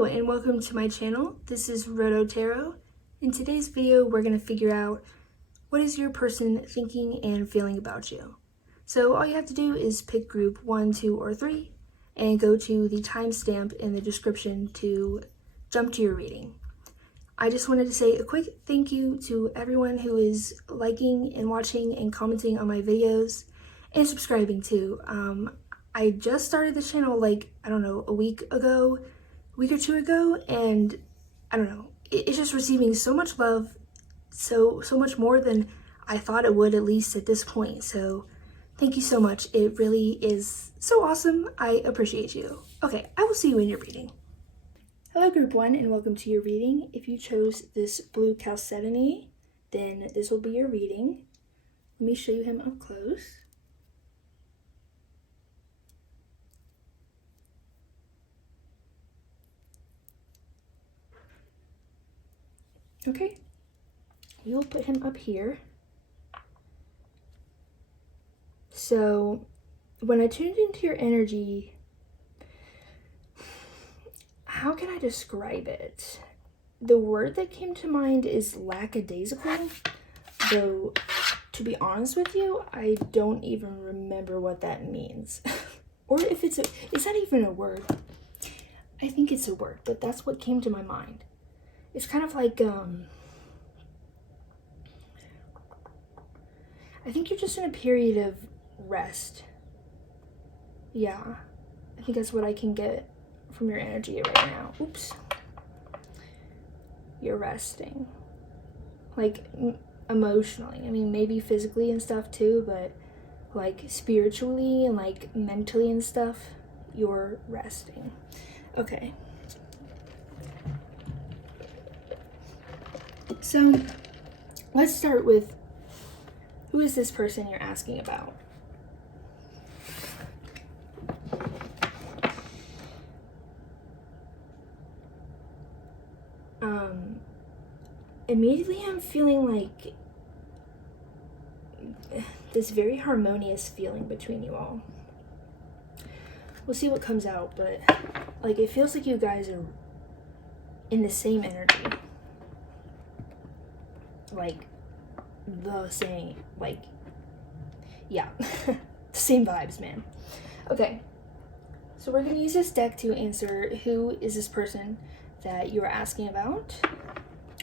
Hello and welcome to my channel. This is Rhodochrosite. In today's video, we're going to figure out what is your person thinking and feeling about you. So all you have to do is pick group 1, 2, or 3 and go to the timestamp in the description to jump to your reading. I just wanted to say a quick thank you to everyone who is liking and watching and commenting on my videos and subscribing too. I just started this channel a week or two ago, and I don't know, it's just receiving so much love, so much more than I thought it would, at least at this point. So thank you so much. It really is so awesome. I appreciate you. Okay, I will see you in your reading. Hello group 1 and welcome to your reading. If you chose this blue Chalcedony, then this will be your reading. Let me show you him up close. Okay, we will put him up here. So when I tuned into your energy, how can I describe it? The word that came to mind is lackadaisical, though to be honest with you, I don't even remember what that means. Or if is that even a word? I think it's a word, but that's what came to my mind. It's kind of like, I think you're just in a period of rest. Yeah, I think that's what I can get from your energy right now. Oops. You're resting. Like, emotionally. I mean, maybe physically and stuff too, but like spiritually and like mentally and stuff, you're resting. Okay. So, let's start with, who is this person you're asking about? Immediately I'm feeling like this very harmonious feeling between you all. We'll see what comes out, but like it feels like you guys are in the same energy. Like the same, like, yeah, same vibes, man. Okay, so we're gonna use this deck to answer who is this person that you're asking about.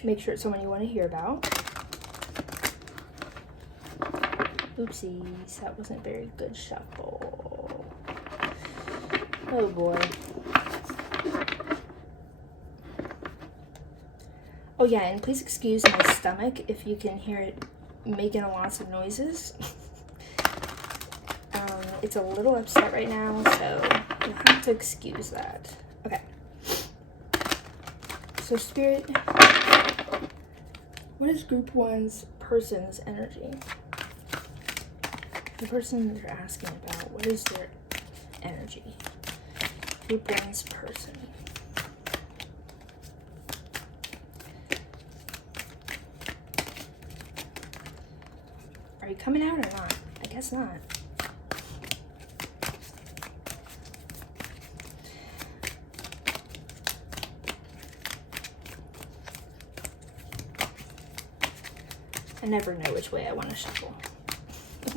Make sure it's someone you want to hear about. Oopsies, that wasn't a very good shuffle. Oh boy. Oh yeah, and please excuse my stomach if you can hear it making lots of noises. It's a little upset right now, so you'll have to excuse that. Okay. So Spirit, what is group 1's person's energy? The person they're asking about, what is their energy? Group 1's person. Are you coming out or not? I guess not. I never know which way I want to shuffle.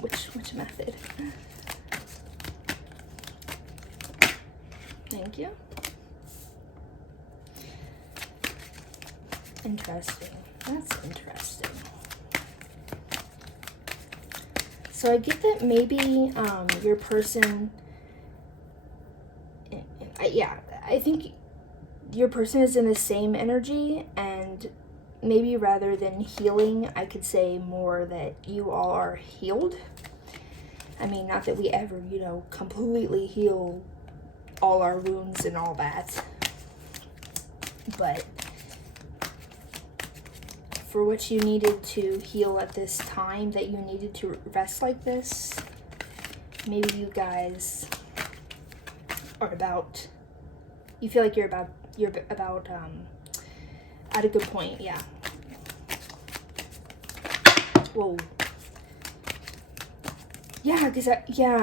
Which method. Thank you. Interesting. That's interesting. So I get that maybe your person, I think your person is in the same energy, and maybe rather than healing, I could say more that you all are healed. I mean, not that we ever, completely heal all our wounds and all that, but for what you needed to heal at this time, that you needed to rest like this, maybe you guys are about, you feel like you're about at a good point. Yeah. Whoa. Yeah,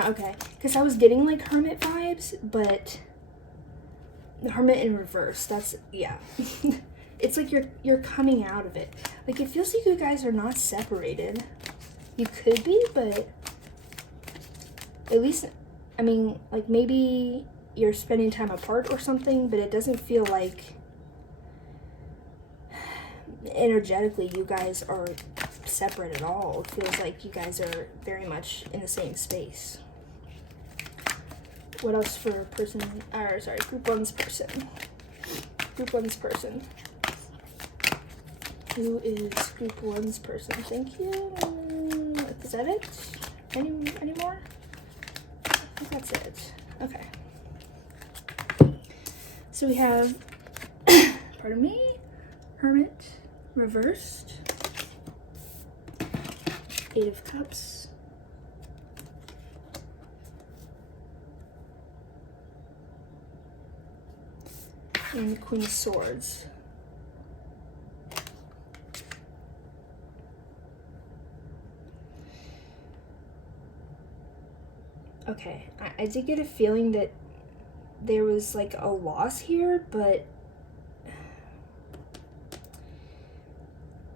okay. Because I was getting like hermit vibes, but The Hermit in reverse. That's, yeah. It's like you're coming out of it. Like, it feels like you guys are not separated. You could be, but at least, I mean, like, maybe you're spending time apart or something, but it doesn't feel like energetically you guys are separate at all. It feels like you guys are very much in the same space. What else for person, or sorry, group 1's person? Group 1's person. Who is group 1's person? Thank you. Is that it? Any more? I think that's it. Okay. So we have, pardon me, Hermit reversed, 8 of Cups, and the Queen of Swords. Okay, I did get a feeling that there was like a loss here, but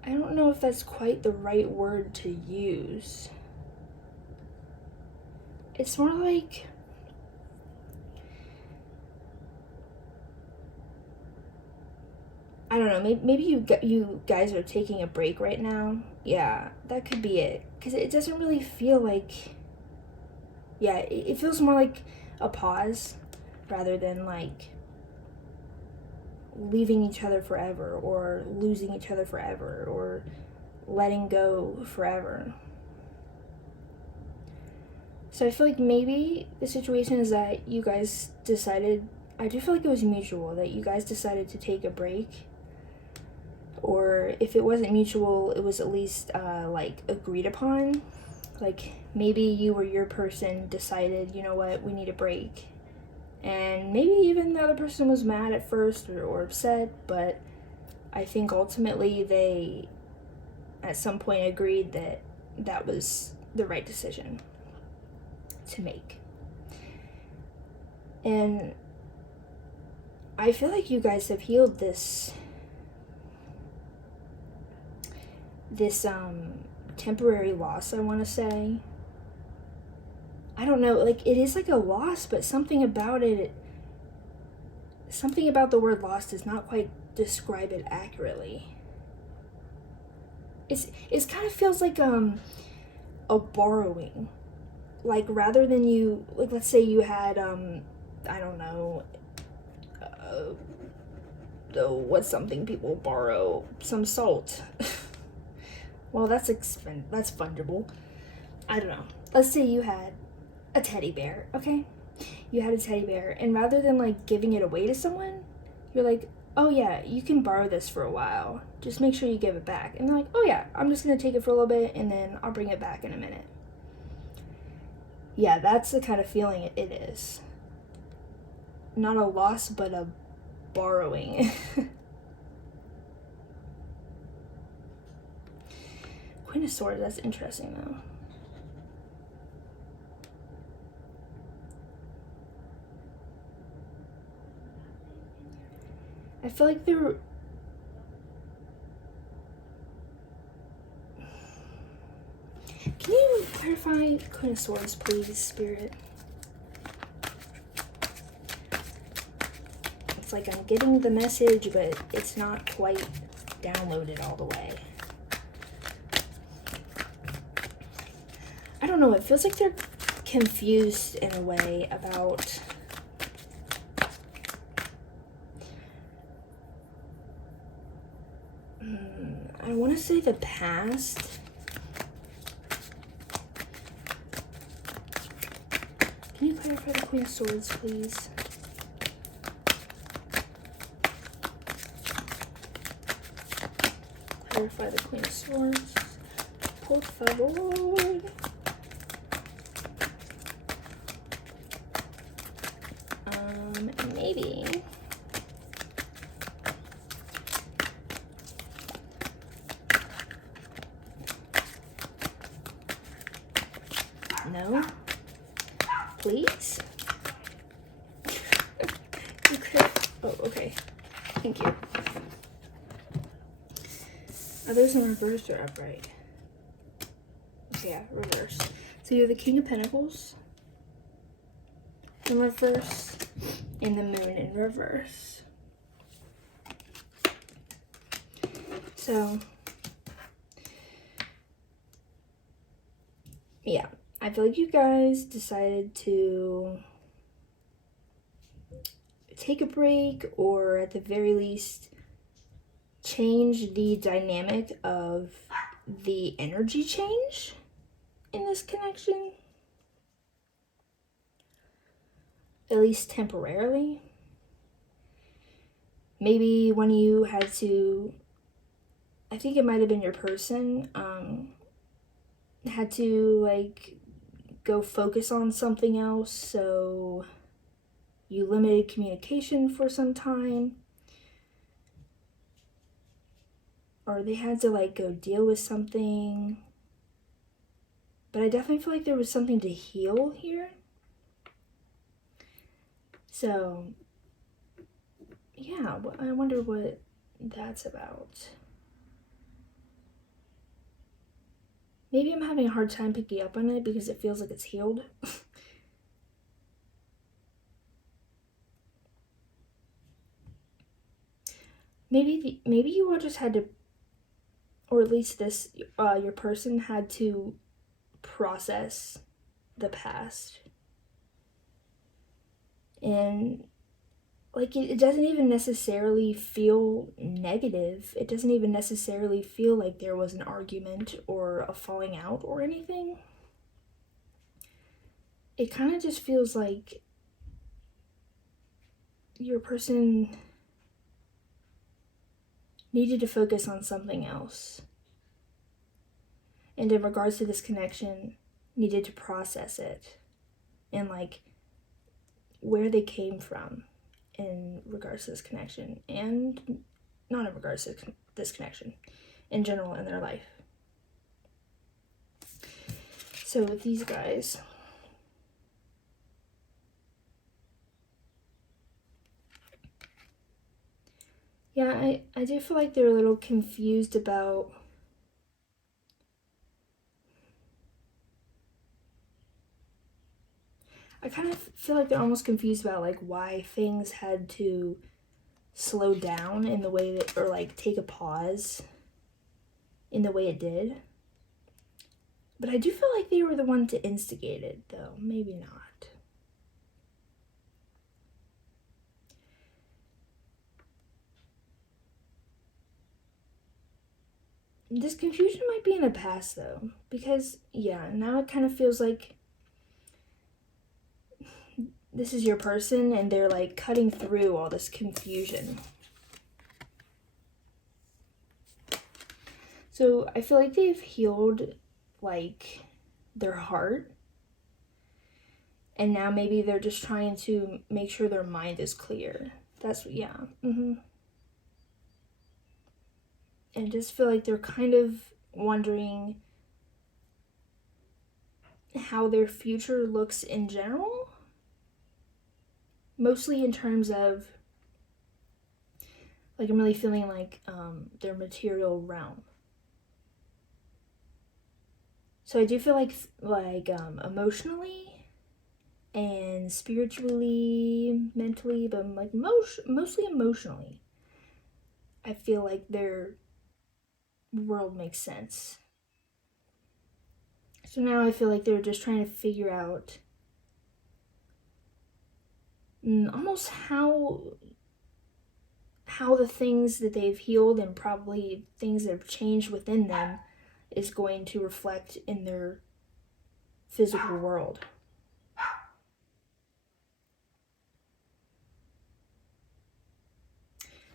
I don't know if that's quite the right word to use. It's more like, I don't know, maybe you guys are taking a break right now. Yeah, that could be it. Because it doesn't really feel like, yeah, it feels more like a pause rather than like leaving each other forever or losing each other forever or letting go forever. So I feel like maybe the situation is that you guys decided, I do feel like it was mutual, that you guys decided to take a break. Or if it wasn't mutual, it was at least like agreed upon. Like maybe you or your person decided, you know what, we need a break. And maybe even the other person was mad at first or upset, but I think ultimately they at some point agreed that that was the right decision to make. And I feel like you guys have healed this temporary loss, I want to say. I don't know, like, it is like a loss, but something about it, something about the word loss does not quite describe it accurately. It kind of feels like a borrowing. Like, rather than you, like, let's say you had, I don't know, what's something people borrow? Some salt. Well, that's fungible. I don't know. Let's say you had a teddy bear, okay? You had a teddy bear, and rather than like giving it away to someone, you're like, oh yeah, you can borrow this for a while. Just make sure you give it back. And they're like, oh yeah, I'm just gonna take it for a little bit and then I'll bring it back in a minute. Yeah, that's the kind of feeling it is. Not a loss, but a borrowing. Queen of Swords, that's interesting though. I feel like there... Can you clarify Queen of Swords, please, Spirit? It's like I'm getting the message, but it's not quite downloaded all the way. I don't know, it feels like they're confused in a way about... I want to say the past. Can you clarify the Queen of Swords, please? Clarify the Queen of Swords. Por favor. Maybe. No? Please? You could. Thank you. Are those in reverse or upright? Okay, yeah, reverse. So you have the King of Pentacles in reverse and the Moon in reverse. So, yeah, I feel like you guys decided to take a break, or at the very least change the dynamic of the energy change in this connection, at least temporarily. Maybe one of you had to, I think it might have been your person, had to like go focus on something else, so you limited communication for some time, or they had to like go deal with something. But I definitely feel like there was something to heal here. So yeah, I wonder what that's about. Maybe I'm having a hard time picking up on it because it feels like it's healed. Maybe you all just had to, or at least this, your person had to process the past. And like it doesn't even necessarily feel negative. It doesn't even necessarily feel like there was an argument or a falling out or anything. It kind of just feels like your person needed to focus on something else. And in regards to this connection, needed to process it. And like where they came from in regards to this connection. And not in regards to this connection. In general in their life. So with these guys, yeah, I do feel like they're a little confused about I kind of feel like they're almost confused about like why things had to slow down in the way that, or like take a pause in the way it did. But I do feel like they were the one to instigate it, though. Maybe not. This confusion might be in the past, though. Because, yeah, now it kind of feels like this is your person and they're like cutting through all this confusion. So I feel like they've healed like their heart. And now maybe they're just trying to make sure their mind is clear. That's, yeah. And I just feel like they're kind of wondering how their future looks in general. Mostly in terms of, like, I'm really feeling like their material realm. So I do feel like emotionally and spiritually, mentally, but like mostly emotionally, I feel like their world makes sense. So now I feel like they're just trying to figure out almost how the things that they've healed and probably things that have changed within them is going to reflect in their physical world.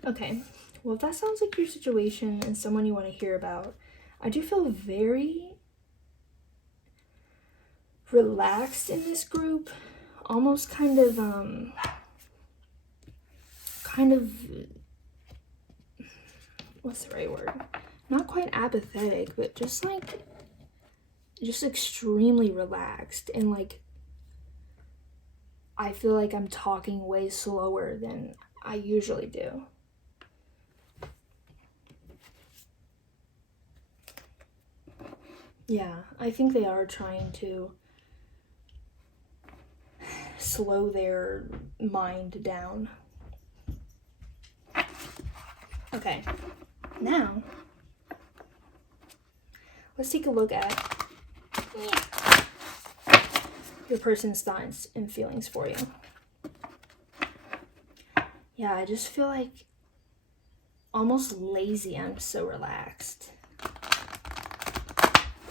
Okay, well, if that sounds like your situation and someone you want to hear about, I do feel very relaxed in this group, almost kind of what's the right word? Not quite apathetic, but just extremely relaxed, and like I feel like I'm talking way slower than I usually do. Yeah, I think they are trying to slow their mind down. Okay, now let's take a look at your person's thoughts and feelings for you. Yeah, I just feel like almost lazy. I'm so relaxed.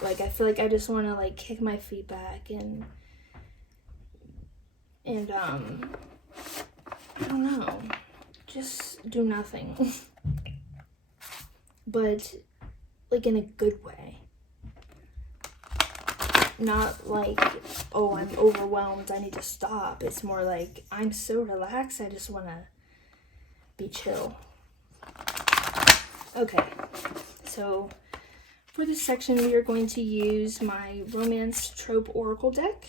Like, I feel like I just want to, like, kick my feet back and I don't know, just do nothing. But, like, in a good way. Not like, oh, I'm overwhelmed, I need to stop. It's more like, I'm so relaxed, I just want to be chill. Okay, so for this section, we are going to use my Romance Trope Oracle deck.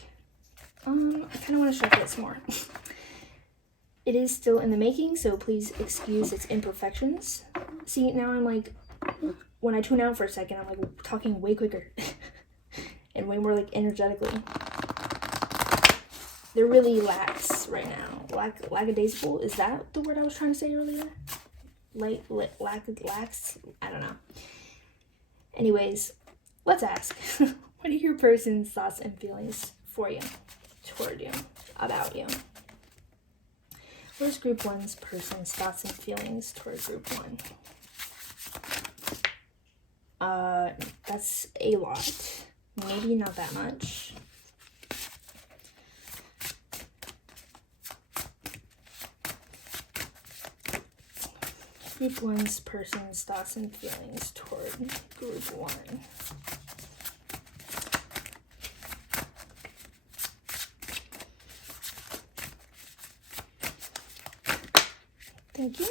I kind of want to shuffle it some more. It is still in the making, so please excuse its imperfections. See, now I'm like, when I tune out for a second, I'm like talking way quicker and way more like energetically. They're really lax right now. Lackadaisical, is that the word I was trying to say earlier? Lax? I don't know. Anyways, let's ask. What are your person's thoughts and feelings for you, toward you, about you? What is Group 1's person's thoughts and feelings toward Group 1? That's a lot. Maybe not that much. Group 1's person's thoughts and feelings toward Group 1. Thank you.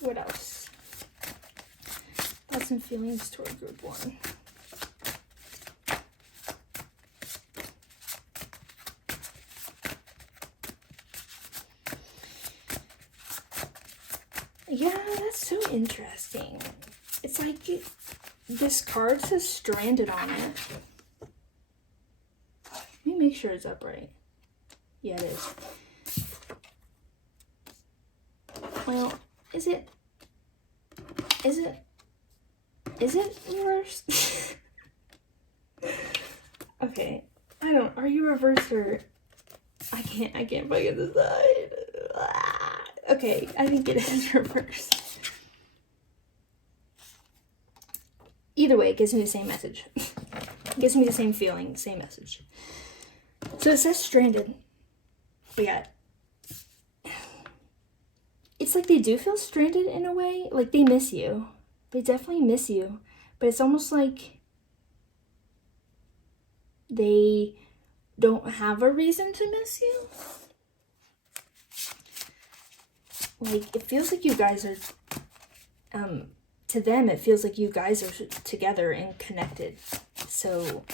What else? Thoughts and feelings toward Group 1. Yeah, that's so interesting. It's like this card says stranded on it. Let me make sure it's upright. Yeah, it is. Well, is it reversed? Okay, are you reversed or I can't fucking decide. Okay, I think it is reversed. Either way, it gives me the same message. It gives me the same feeling, same message. So it says stranded. But yeah, it's like they do feel stranded in a way. Like they miss you. They definitely miss you. But it's almost like they don't have a reason to miss you. Like, it feels like you guys are, to them, it feels like you guys are together and connected. So,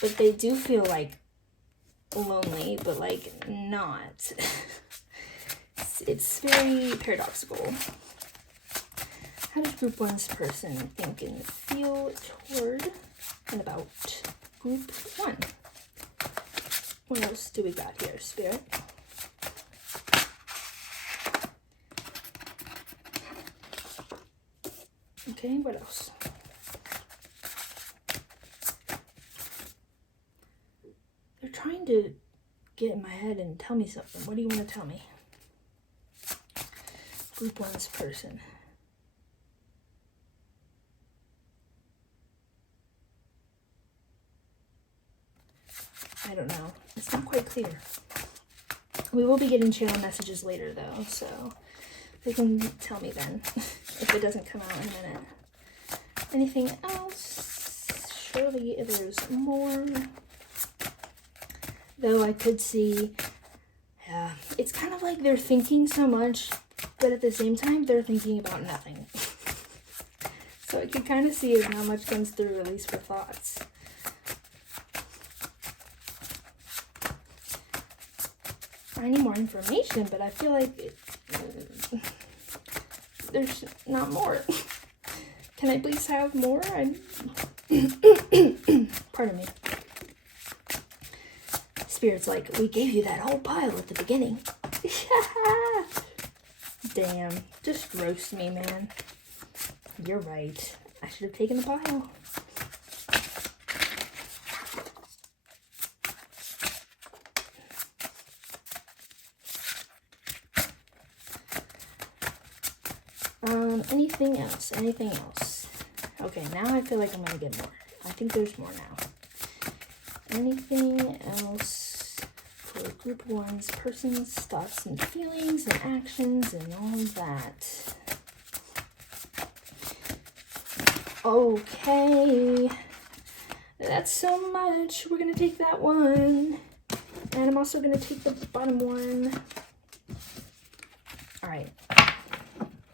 but they do feel, like, lonely, but, like, not. It's very paradoxical. How does Group 1's person think and feel toward and about Group 1? What else do we got here, Spirit? Okay, what else? They're trying to get in my head and tell me something. What do you want to tell me? Group 1's person. I don't know. It's not quite clear. We will be getting channel messages later, though, so they can tell me then if it doesn't come out in a minute. Anything else? Surely there's more. Though I could see, yeah, it's kind of like they're thinking so much, but at the same time, they're thinking about nothing. So I can kind of see it, how much comes through, at least for thoughts. I need more information, but I feel like there's not more. Can I please have more? Pardon me. Spirit's like, we gave you that whole pile at the beginning. Damn, just roast me, man. You're right. I should have taken the pile. Anything else? Anything else? Okay, now I feel like I'm gonna get more. I think there's more now. Anything else for group one's persons, thoughts and feelings and actions and all that? Okay. That's so much. We're gonna take that one. And I'm also gonna take the bottom one. Alright.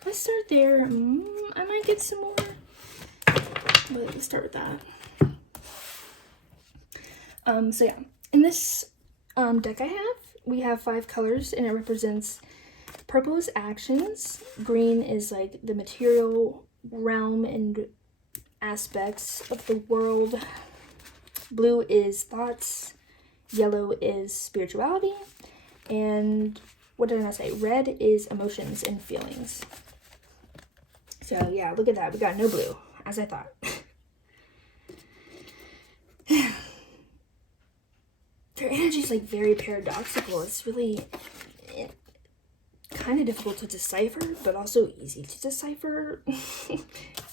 Let's start there. I might get some more, but let's start with that. So yeah, in this deck we have 5 colors, and it represents purple is actions, green is like the material realm and aspects of the world, blue is thoughts, yellow is spirituality, and what did I say? Red is emotions and feelings. So yeah, look at that. We got no blue, as I thought. Their energy is like very paradoxical. It's really kind of difficult to decipher, but also easy to decipher.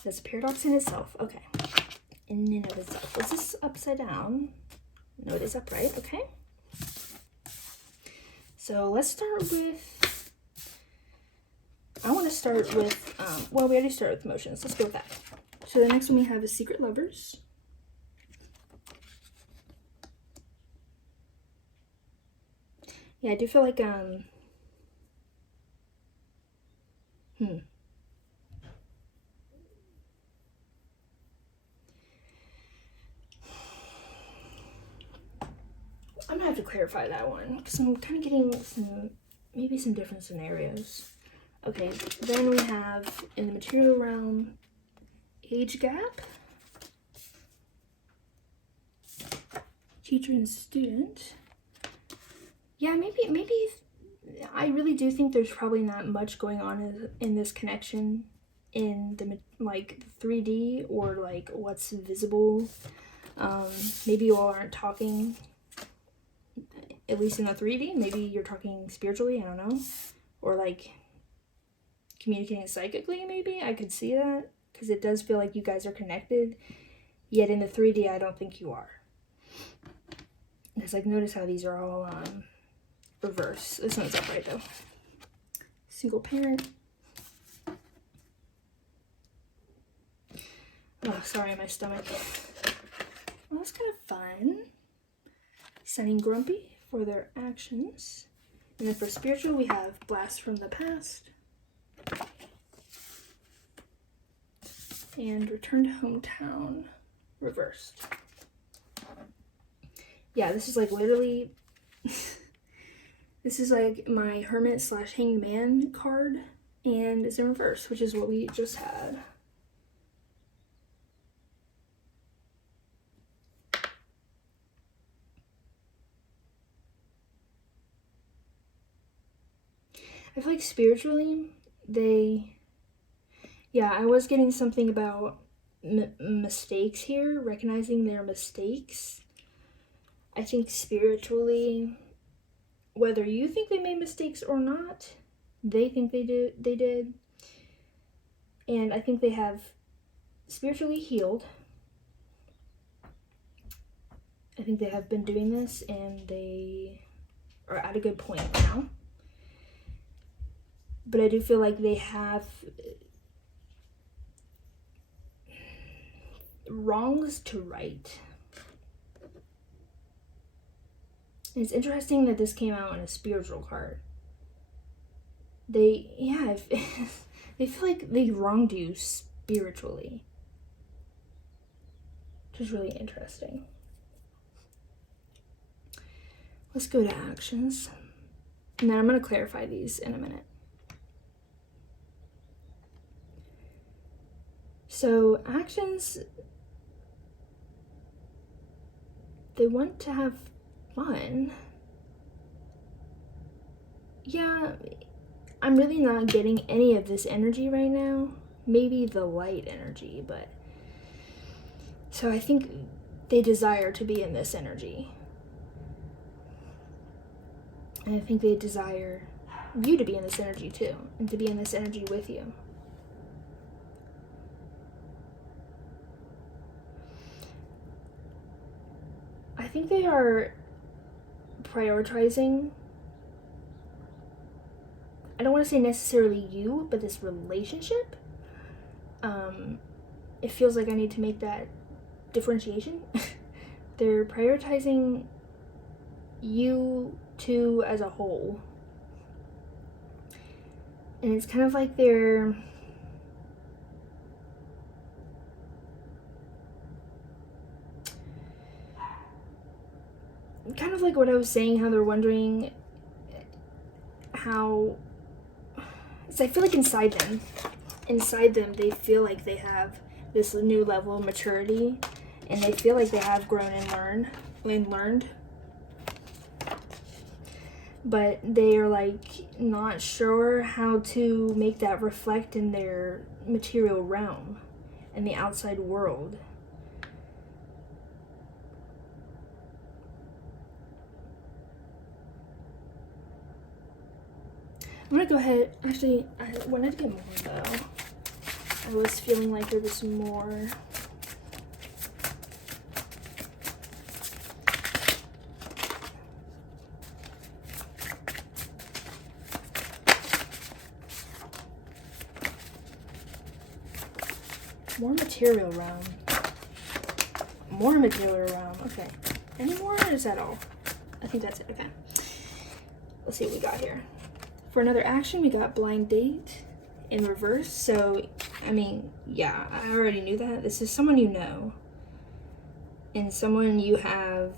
That's a paradox in itself. Okay. In and of itself. Was this upside down? No, it is upright. Okay. So let's start with... I want to start with, well, we already started with emotions. Let's go with that. So the next one we have is Secret Lovers. Yeah, I do feel like, I'm gonna have to clarify that one, because I'm kind of getting maybe some different scenarios. Okay, then we have, in the material realm, age gap, teacher and student. Yeah, maybe I really do think there's probably not much going on in this connection in the like 3D or like what's visible. Maybe you all aren't talking, at least in the 3D. Maybe you're talking spiritually, I don't know, or like communicating psychically. Maybe I could see that, because it does feel like you guys are connected, yet in the 3D I don't think you are. Because like, notice how these are all reverse. This one's upright though. Single parent. Oh, sorry, my stomach. Well, that's kind of fun. Sounding grumpy for their actions. And then for spiritual, we have blast from the past. And return to hometown, reversed. Yeah, this is like literally, this is like my hermit / hanged man card, and it's in reverse, which is what we just had. I feel like spiritually, I was getting something about mistakes here, recognizing their mistakes. I think spiritually, whether you think they made mistakes or not, they think they did. And I think they have spiritually healed. I think they have been doing this, and they are at a good point now. But I do feel like they have wrongs to right. And it's interesting that this came out in a spiritual card. They feel like they wronged you spiritually. Which is really interesting. Let's go to actions. And then I'm going to clarify these in a minute. So actions, They want to have fun. Yeah, I'm really not getting any of this energy right now. Maybe the light energy, but... So I think they desire to be in this energy. And I think they desire you to be in this energy too, and to be in this energy with you. I think they are prioritizing, I don't want to say necessarily you, but this relationship. It feels like I need to make that differentiation. They're prioritizing you two as a whole. And it's kind of like they're kind of like what I was saying, how they're wondering how, so I feel like inside them they feel like they have this new level of maturity, and they feel like they have grown and learned, but they are like not sure how to make that reflect in their material realm and the outside world. I'm gonna go ahead, actually, I wanted to get more though. I was feeling like there was more. More material realm. More material realm, okay. Any more, or is that all? I think that's it, okay. Let's see what we got here. For another action, we got blind date in reverse. So, I mean, yeah, I already knew that. This is someone you know. And someone you have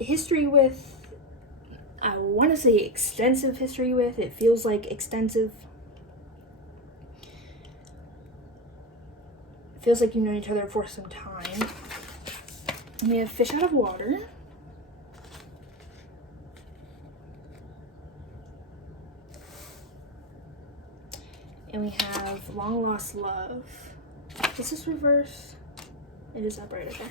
history with. I want to say extensive history with. It feels like extensive. It feels like you've known each other for some time. And we have fish out of water. And we have long lost love. Is this reverse? It is upright, okay.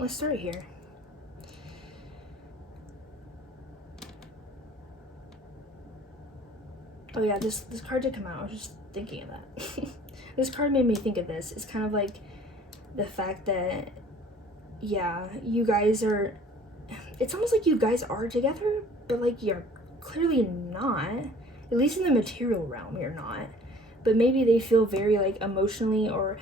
Let's start here. Oh yeah, this card did come out. I was just thinking of that. This card made me think of this. It's kind of like the fact that, yeah, you guys are, it's almost like you guys are together, but like you're clearly not. At least in the material realm, you're not. But maybe they feel very like emotionally, or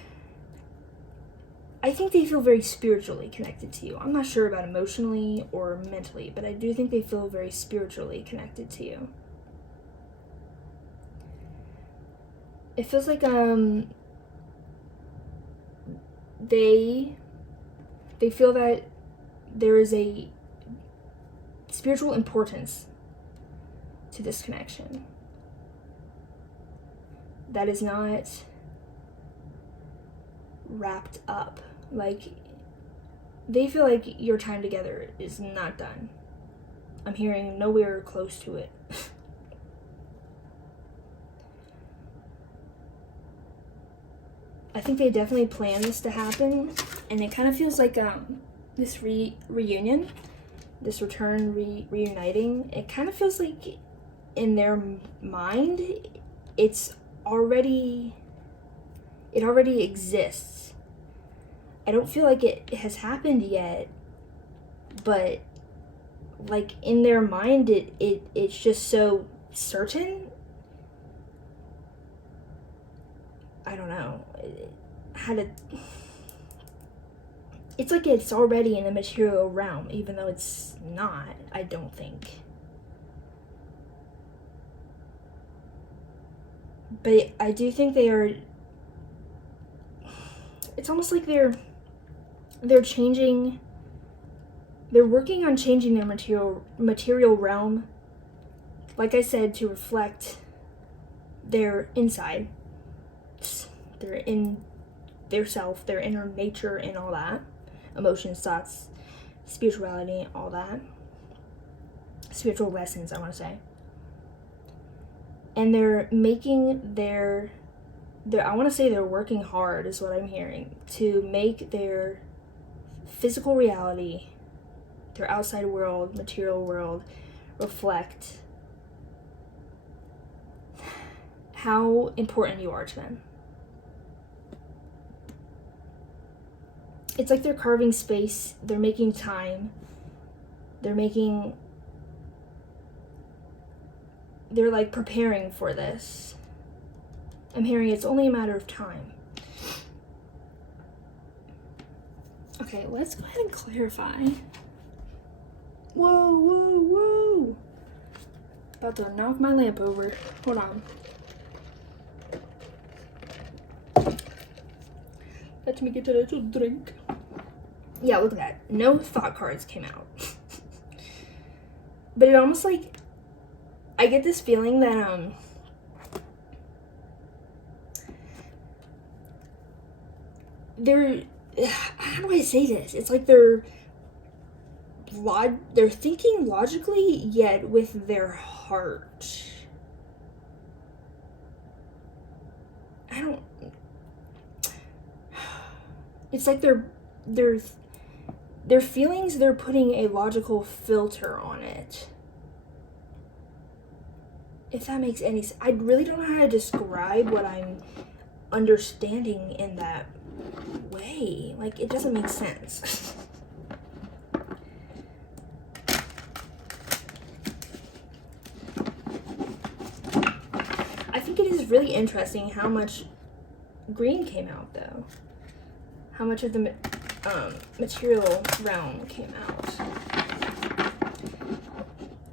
I think they feel very spiritually connected to you. I'm not sure about emotionally or mentally, but I do think they feel very spiritually connected to you. It feels like they feel that there is a spiritual importance to this connection that is not wrapped up. Like, they feel like your time together is not done. I'm hearing nowhere close to it. I think they definitely planned this to happen, and it kind of feels like this reunion, this return, reuniting, it kind of feels like in their mind it already exists. I don't feel like it has happened yet, but like in their mind it's just so certain. I don't know how to, it's like it's already in the material realm, even though it's not, I don't think. But I do think they are, it's almost like they're changing They're working on changing their material realm, like I said, to reflect their inside, their self, their inner nature, and all that. Emotions, thoughts, spirituality, all that. Spiritual lessons, I want to say. And they're making their I want to say they're working hard, is what I'm hearing, to make their physical reality, their outside world, material world, reflect how important you are to them. It's like they're carving space, they're making time, they're like preparing for this. I'm hearing it's only a matter of time. Okay, let's go ahead and clarify. Whoa, whoa, whoa. About to knock my lamp over. Hold on. Let me get a little drink. Yeah, look at that. No thought cards came out. But it almost like, I get this feeling that, they're, how do I say this? It's like they're thinking logically, yet with their heart. It's like their feelings, they're putting a logical filter on it. If that makes any sense. I really don't know how to describe what I'm understanding in that way. Like, it doesn't make sense. I think it is really interesting how much green came out, though. How much of the material realm came out.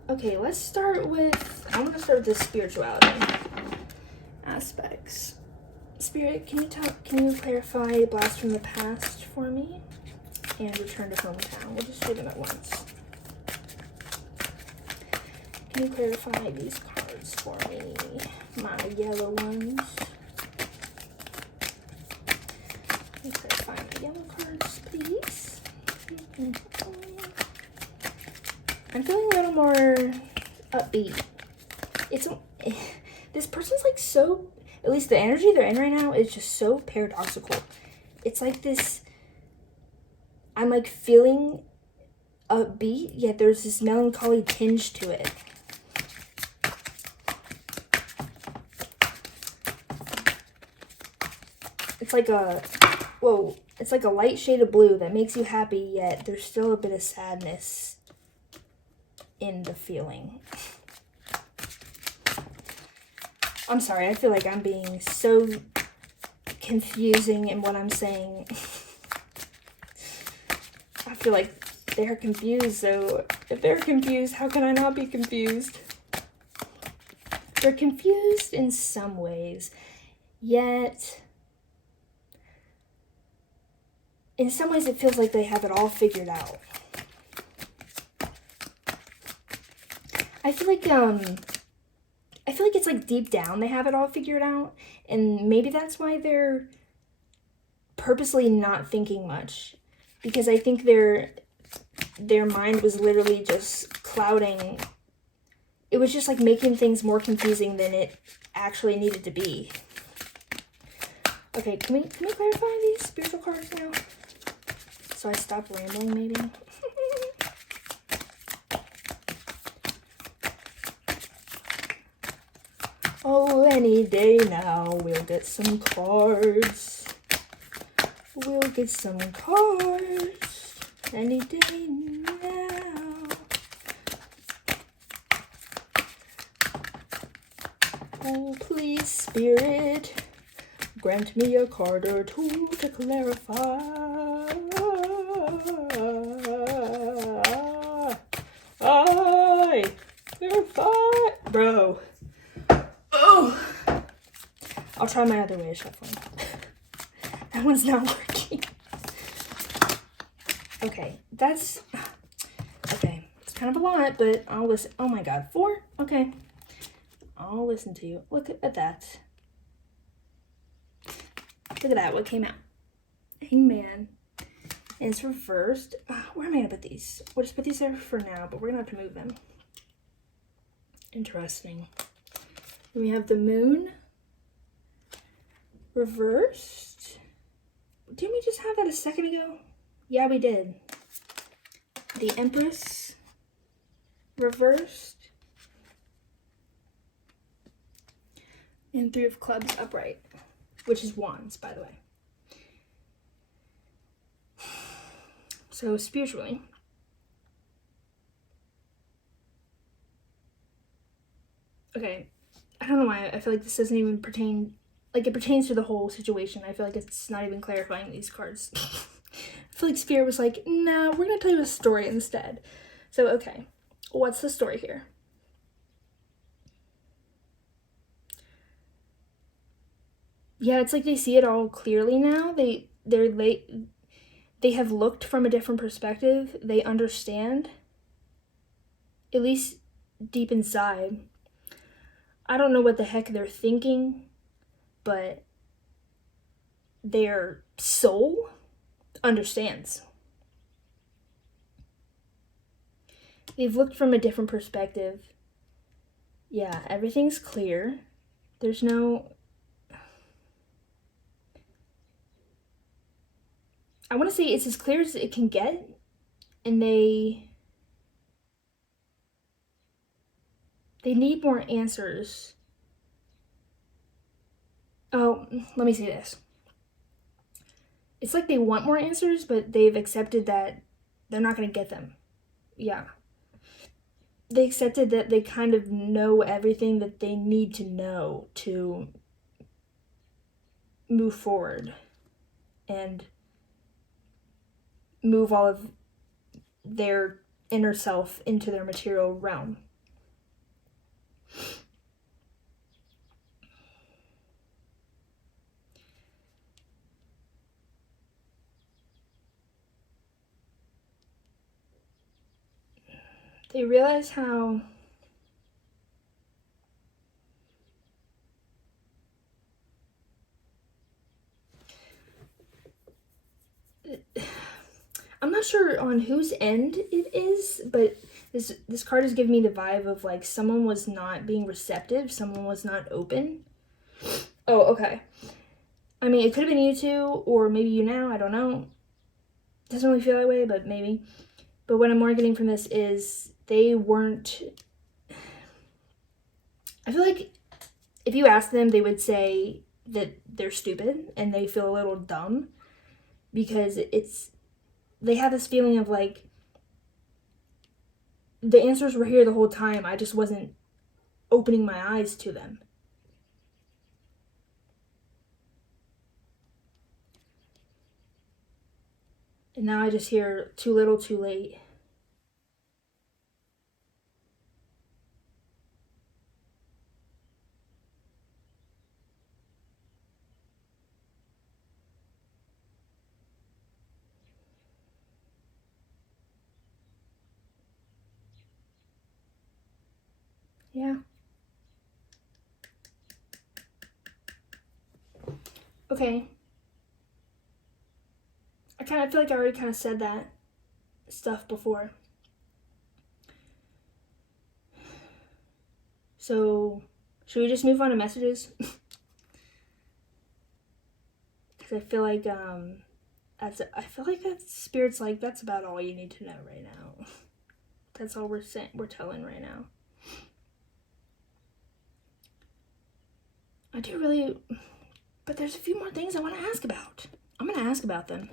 Okay, let's start with, I want to start with the spirituality aspects. Spirit, can you clarify Blast from the Past for me? And Return to Hometown. We'll just do them at once. Can you clarify these cards for me? My yellow ones. Can you clarify my yellow cards, please? I'm feeling a little more upbeat. This person's like so, at least the energy they're in right now is just so paradoxical. It's like this, I'm like feeling upbeat, yet there's this melancholy tinge to it. It's like it's like a light shade of blue that makes you happy, yet there's still a bit of sadness in the feeling. I'm sorry, I feel like I'm being so confusing in what I'm saying. I feel like they're confused, so if they're confused, how can I not be confused? They're confused in some ways, yet in some ways it feels like they have it all figured out. I feel like it's like deep down they have it all figured out, and maybe that's why they're purposely not thinking much, because I think their mind was literally just clouding. It was just like making things more confusing than it actually needed to be. Okay, can we clarify these spiritual cards now? So I stop rambling, maybe. Oh, any day now, we'll get some cards. We'll get some cards. Any day now. Oh, please, Spirit, grant me a card or two to clarify. Clarify. Bro. Oh! I'll try my other way of shuffling. That one's not working. Okay, that's... kind of a lot, but I'll listen. Oh my god, 4? Okay. I'll listen to you. Look at that. Look at that, what came out? Hangman. And it's reversed. Where am I gonna put these? We'll just put these there for now, but we're gonna have to move them. Interesting. Then we have the moon. Reversed. Didn't we just have that a second ago? Yeah, we did. The Empress. Reversed. And 3 of clubs upright, which is wands, by the way. So spiritually, okay, I don't know why I feel like this doesn't even pertain, like it pertains to the whole situation. I feel like it's not even clarifying these cards. I feel like Spirit was like, no, we're gonna tell you a story instead. So, okay, what's the story here? Yeah, it's like they see it all clearly now. They have looked from a different perspective. They understand, at least deep inside. I don't know what the heck they're thinking, but their soul understands. They've looked from a different perspective. Yeah, everything's clear. There's no... I want to say it's as clear as it can get, and they need more answers. Oh, let me say this. It's like they want more answers, but they've accepted that they're not going to get them. Yeah. They accepted that they kind of know everything that they need to know to move forward and move all of their inner self into their material realm. They realize how I'm not sure on whose end it is, but this card is giving me the vibe of like someone was not being receptive, someone was not open. Oh, okay. I mean, it could have been you two, or maybe you now, I don't know. Doesn't really feel that way, but maybe. But what I'm more getting from this is they weren't... I feel like if you ask them, they would say that they're stupid and they feel a little dumb because they have this feeling of like, the answers were here the whole time, I just wasn't opening my eyes to them. And now I just hear too little, too late. Yeah. Okay. I feel like I already kind of said that stuff before. So, should we just move on to messages? Because I feel like that Spirit's like, that's about all you need to know right now. That's all we're telling right now. I do really, but there's a few more things I want to ask about. I'm going to ask about them.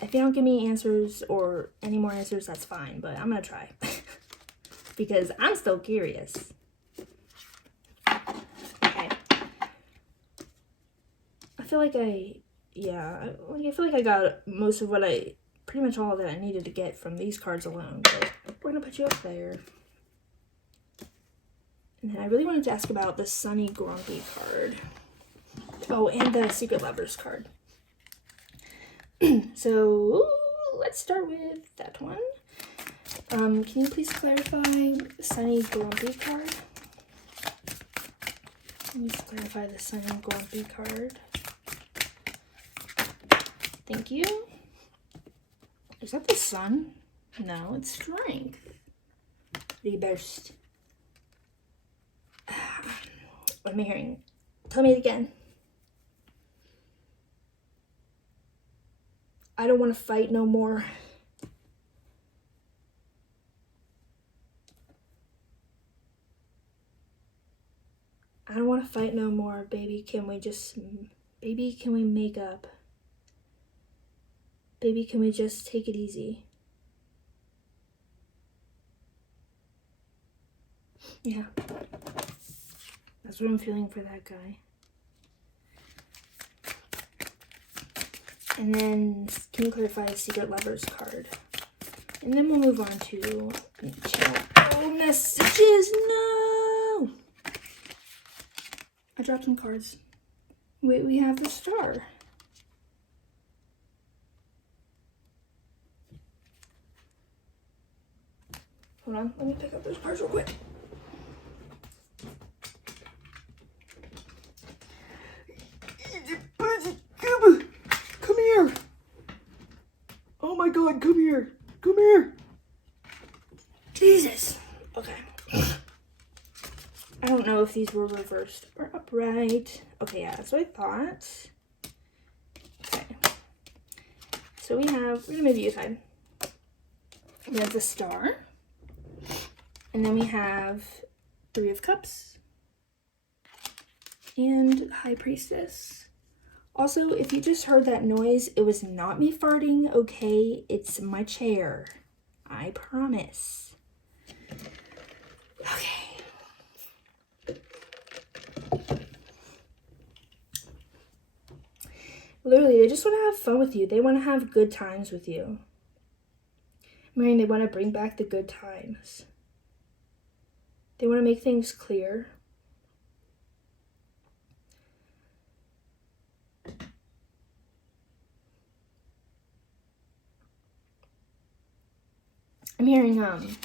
If you don't give me answers or any more answers, that's fine, but I'm going to try. Because I'm still curious. Okay. I feel like I feel like I got most of pretty much all that I needed to get from these cards alone, but we're going to put you up there. And then I really wanted to ask about the Sunny Grumpy card. Oh, and the Secret Lovers card. So, let's start with that one. Can you please clarify Sunny Grumpy card? Please clarify the Sunny Grumpy card. Thank you. Is that the sun? No, it's strength. Rebirth. What am I hearing? Tell me it again. I don't want to fight no more. I don't want to fight no more, baby. Can we make up? Baby, can we just take it easy? Yeah. That's what I'm feeling for that guy. And then, can you clarify a Secret Lovers card? And then we'll move on to chat. Oh, messages! No! I dropped some cards. Wait, we have the star. Hold on, let me pick up those cards real quick. Come here. Oh my God, come here. Come here. Jesus. Okay. I don't know if these were reversed or upright. Okay, yeah, that's what I thought. Okay. So we're gonna move you aside. We have the star. And then we have Three of Cups and High Priestess. Also, if you just heard that noise, it was not me farting, okay? It's my chair. I promise. Okay. Literally, they just want to have fun with you. They want to have good times with you. I mean, they want to bring back the good times. They want to make things clear. I'm hearing,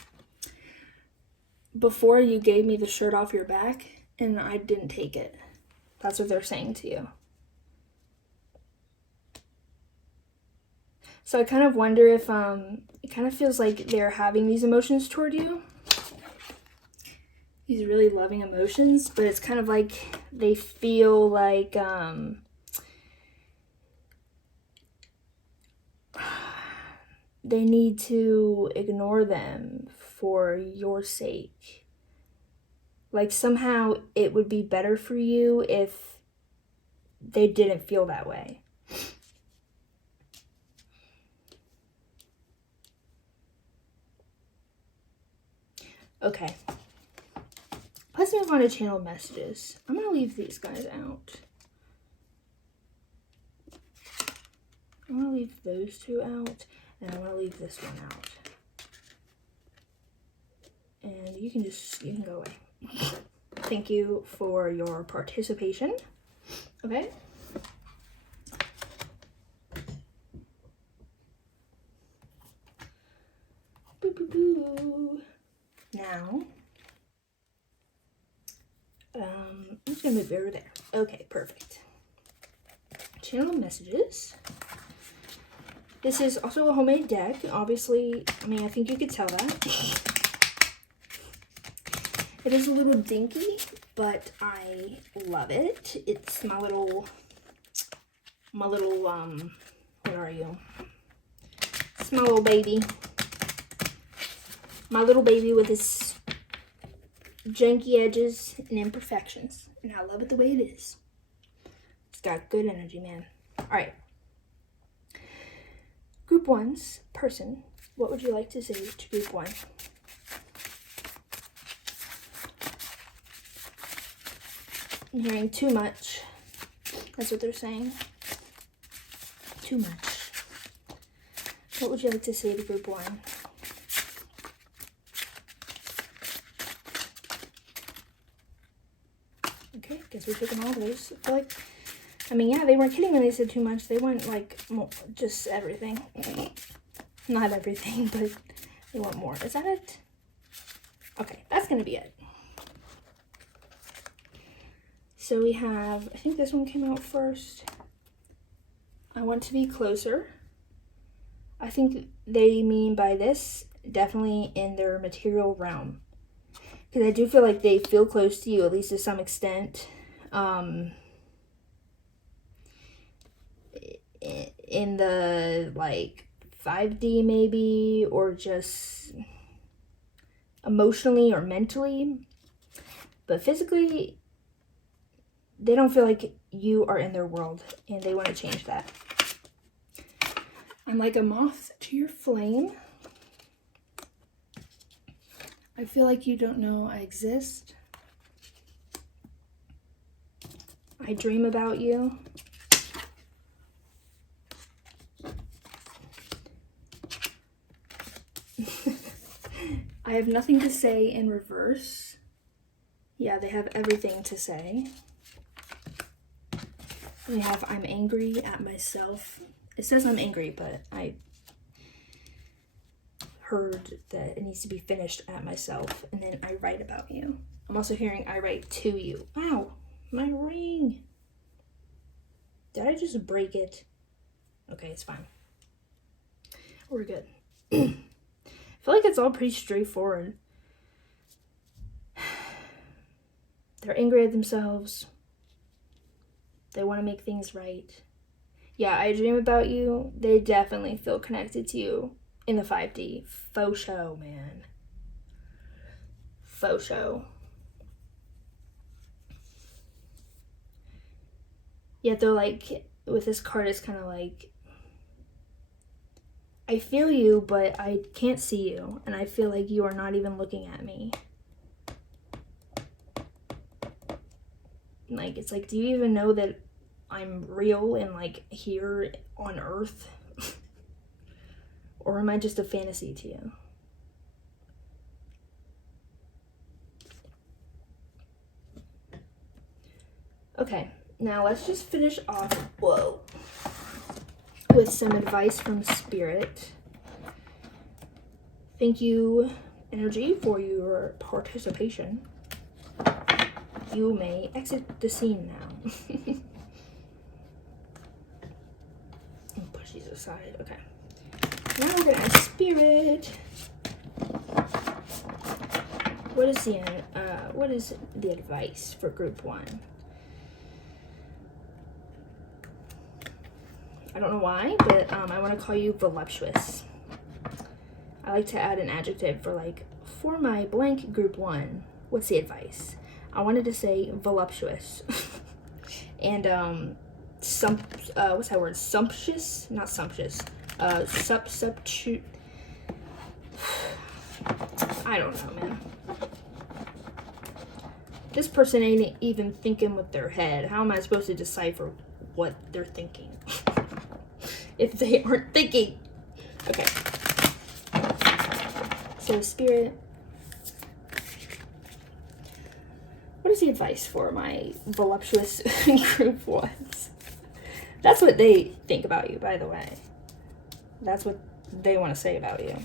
before you gave me the shirt off your back and I didn't take it. That's what they're saying to you. So I kind of wonder if, it kind of feels like they're having these emotions toward you. These really loving emotions, but it's kind of like they feel like, they need to ignore them for your sake. Like somehow it would be better for you if they didn't feel that way. Okay. Let's move on to channel messages. I'm going to leave these guys out. I'm going to leave those two out. And I'm going to leave this one out. And you can go away. Thank you for your participation. Okay. Boo, boo, boo. Now, I'm just going to move it over there. Okay, perfect. Channel messages. This is also a homemade deck. Obviously, I mean, I think you could tell that. It is a little dinky, but I love it. It's my little, what are you? It's my little baby. My little baby with its janky edges and imperfections. And I love it the way it is. It's got good energy, man. All right. Group 1's person, what would you like to say to Group 1? I'm hearing too much. That's what they're saying. Too much. What would you like to say to Group 1? Okay, guess we're taking all those. I feel like, I mean, yeah, they weren't kidding when they said too much. They went like just everything. Not everything, but They want more. Is that it? Okay, that's gonna be it. So we have, I think this one came out first. I want to be closer. I think they mean by this, definitely in their material realm. Because I do feel like they feel close to you, at least to some extent. In the, like, 5D maybe, or just emotionally or mentally. But physically, they don't feel like you are in their world, and they want to change that. I'm like a moth to your flame. I feel like you don't know I exist. I dream about you. I have nothing to say in reverse. Yeah, they have everything to say. We have I'm angry at myself. It says I'm angry, but I heard that it needs to be finished at myself. And then I write about you. I'm also hearing I write to you. Ow, my ring. Did I just break it? Okay, it's fine. We're good. I feel like it's all pretty straightforward. They're angry at themselves. They want to make things right. Yeah, I dream about you. They definitely feel connected to you in the 5D. Faux show, man. Faux show. Yet they're like, with this card, it's kind of like, I feel you, but I can't see you. And I feel like you are not even looking at me. Like, it's like, do you even know that I'm real and like here on Earth? Or am I just a fantasy to you? Okay, now let's just finish off, with some advice from Spirit. Thank you, Energy, for your participation. You may exit the scene now. Push these aside. Okay. Now we're gonna ask Spirit. What is the advice for Group 1? I don't know why, but I want to call you voluptuous. I like to add an adjective for my blank Group 1. What's the advice? I wanted to say voluptuous. And what's that word? Sumptuous? Not sumptuous. Substitute. I don't know, man. This person ain't even thinking with their head. How am I supposed to decipher what they're thinking if they aren't thinking? Okay. So, Spirit, what is the advice for my voluptuous Group 1s? That's what they think about you, by the way. That's what they want to say about you.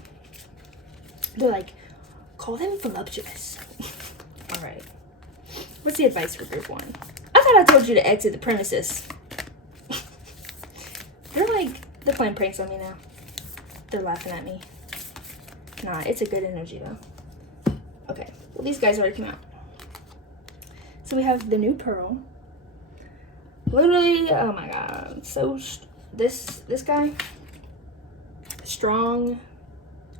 They're like, call them voluptuous. All right. What's the advice for Group 1? I thought I told you to exit the premises. They're playing pranks on me now. They're laughing at me. Nah, it's a good energy though. Okay, well these guys already came out. So we have the new Pearl. Literally, oh my god. So, this guy, strong,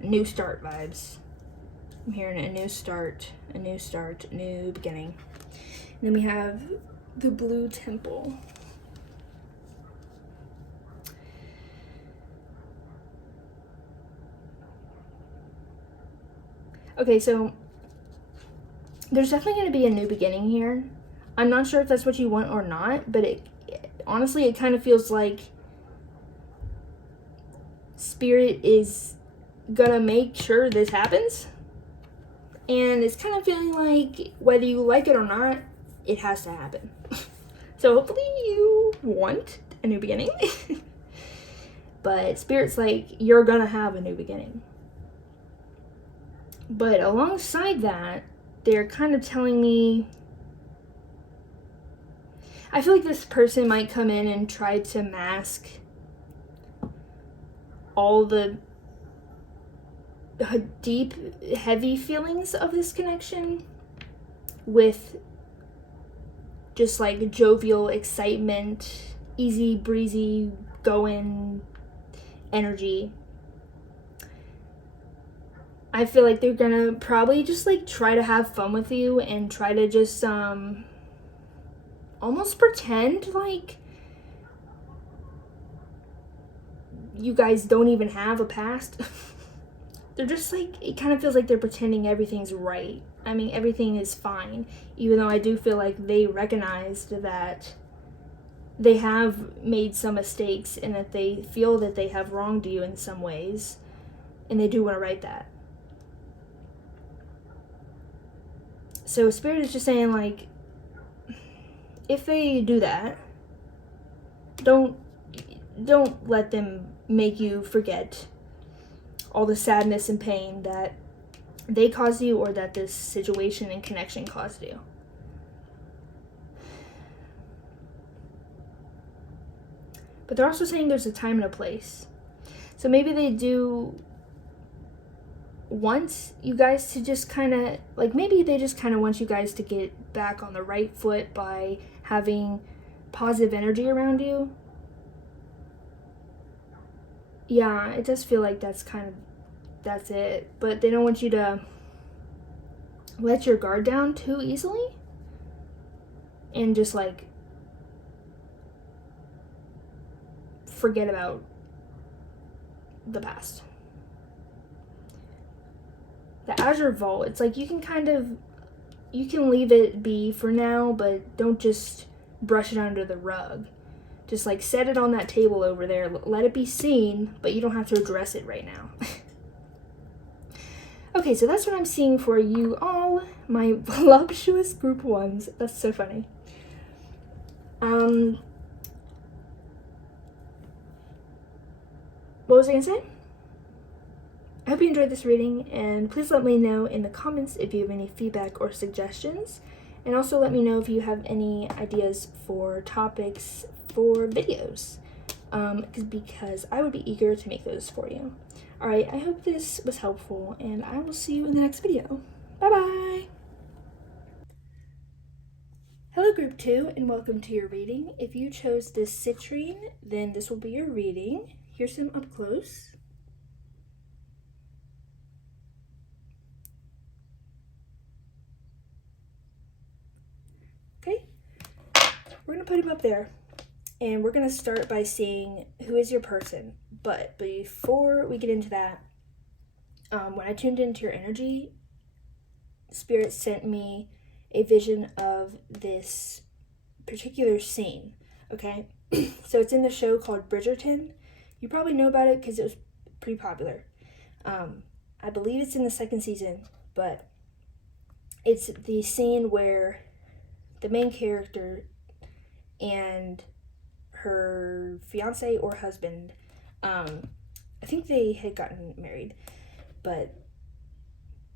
new start vibes. I'm hearing a new start, new beginning. And then we have the Blue Temple. Okay, so there's definitely going to be a new beginning here. I'm not sure if that's what you want or not, but honestly, it kind of feels like Spirit is going to make sure this happens. And it's kind of feeling like whether you like it or not, it has to happen. So hopefully you want a new beginning. But Spirit's like, you're going to have a new beginning. But alongside that, they're kind of telling me, I feel like this person might come in and try to mask all the deep, heavy feelings of this connection with just like jovial excitement, easy breezy going energy. I feel like they're gonna probably just like try to have fun with you and try to just almost pretend like you guys don't even have a past. They're just like, it kind of feels like they're pretending everything's right. I mean, everything is fine, even though I do feel like they recognized that they have made some mistakes and that they feel that they have wronged you in some ways, and they do want to right that. So Spirit is just saying, like, if they do that, don't let them make you forget all the sadness and pain that they caused you or that this situation and connection caused you. But they're also saying there's a time and a place. So maybe they do want you guys to just kind of, like, maybe they just kind of want you guys to get back on the right foot by having positive energy around you. Yeah, it does feel like that's it. But they don't want you to let your guard down too easily and just like forget about the past. The Azure Vault, it's like you can leave it be for now, but don't just brush it under the rug. Just like set it on that table over there, let it be seen, but you don't have to address it right now. Okay, so that's what I'm seeing for you all, my voluptuous group ones. That's so funny. What was I gonna say? I hope you enjoyed this reading, and please let me know in the comments if you have any feedback or suggestions, and also let me know if you have any ideas for topics for videos, because I would be eager to make those for you. Alright, I hope this was helpful, and I will see you in the next video. Bye-bye! Hello Group 2, and welcome to your reading. If you chose this Citrine, then this will be your reading. Here's some up close. Okay, we're going to put him up there. And we're going to start by seeing who is your person. But before we get into that, when I tuned into your energy, Spirit sent me a vision of this particular scene, okay? So it's in the show called Bridgerton. You probably know about it because it was pretty popular. I believe it's in the second season, but it's the scene where the main character and her fiance or husband, I think they had gotten married, but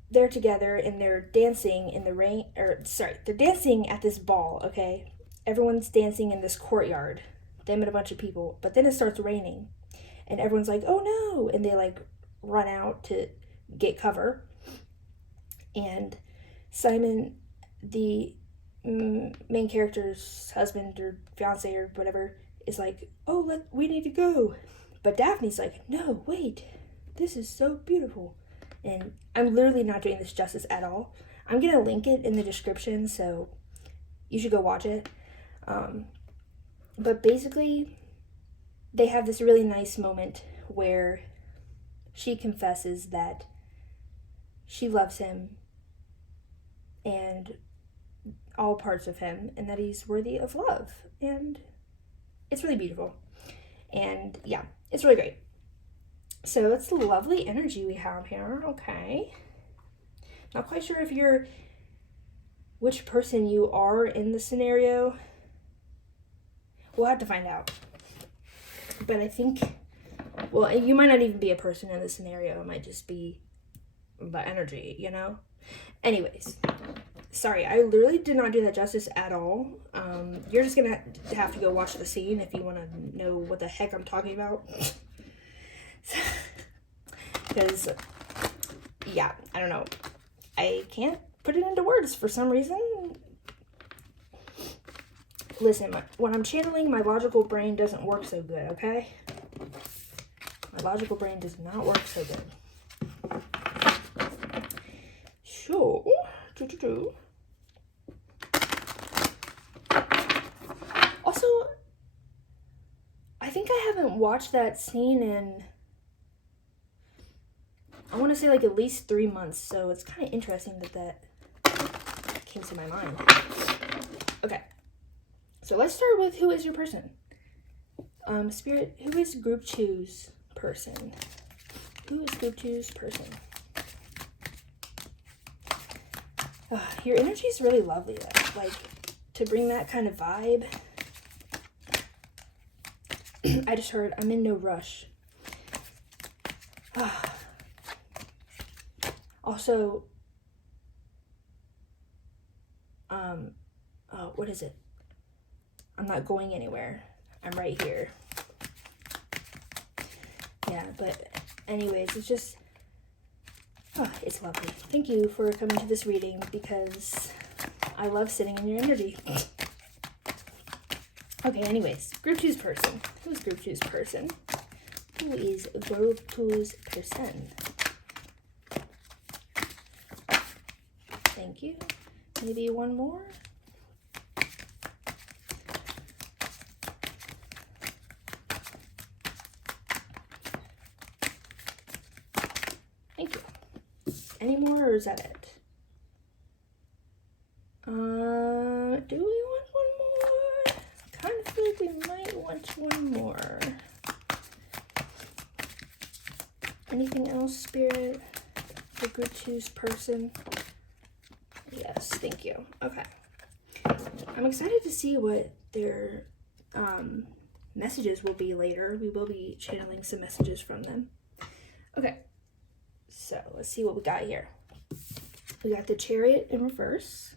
they're together and they're dancing in the rain, they're dancing at this ball, okay? Everyone's dancing in this courtyard, them and a bunch of people, but then it starts raining and everyone's like, oh no, and they like run out to get cover, and Simon, the main character's husband or fiance or whatever, is like, oh, we need to go. But Daphne's like, no, wait, this is so beautiful. And I'm literally not doing this justice at all. I'm going to link it in the description, so you should go watch it. But basically, they have this really nice moment where she confesses that she loves him and all parts of him, and that he's worthy of love. And it's really beautiful. And yeah, it's really great. So it's the lovely energy we have here. Okay. Not quite sure which person you are in the scenario. We'll have to find out. But I think, well, you might not even be a person in the scenario. It might just be the energy, you know? Anyways, sorry, I literally did not do that justice at all. You're just gonna have to go watch the scene if you want to know what the heck I'm talking about. Because, yeah, I don't know. I can't put it into words for some reason. Listen, when I'm channeling, my logical brain doesn't work so good, okay? My logical brain does not work so good. So, also, I think I haven't watched that scene in, I want to say like at least 3 months, so it's kind of interesting that came to my mind. Okay, so let's start with who is your person? Spirit, who is group two's person? Who is group two's person? Your energy is really lovely though, like to bring that kind of vibe. I just heard I'm in no rush. Also, what is it? I'm not going anywhere. I'm right here. Yeah, but anyways, it's just, it's lovely. Thank you for coming to this reading because I love sitting in your energy. Okay, anyways, group two's person. Who's group two's person? Who is group two's person? Thank you. Maybe one more? Thank you. Any more, or is that it? Do we want one more? Kind of feel like we might want one more. Anything else, Spirit? The group two's person? Yes, thank you. Okay. I'm excited to see what their messages will be later. We will be channeling some messages from them. Okay. So let's see what we got here. We got the Chariot in reverse.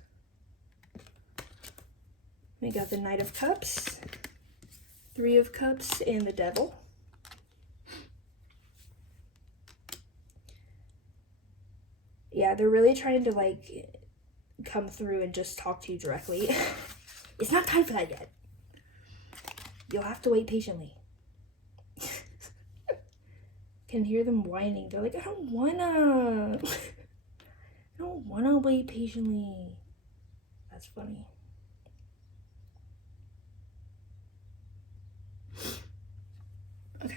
We got the Knight of Cups, Three of Cups, and the Devil. Yeah, they're really trying to like come through and just talk to you directly. It's not time for that yet. You'll have to wait patiently. Can hear them whining. They're like, I don't wanna wait patiently. That's funny. Okay.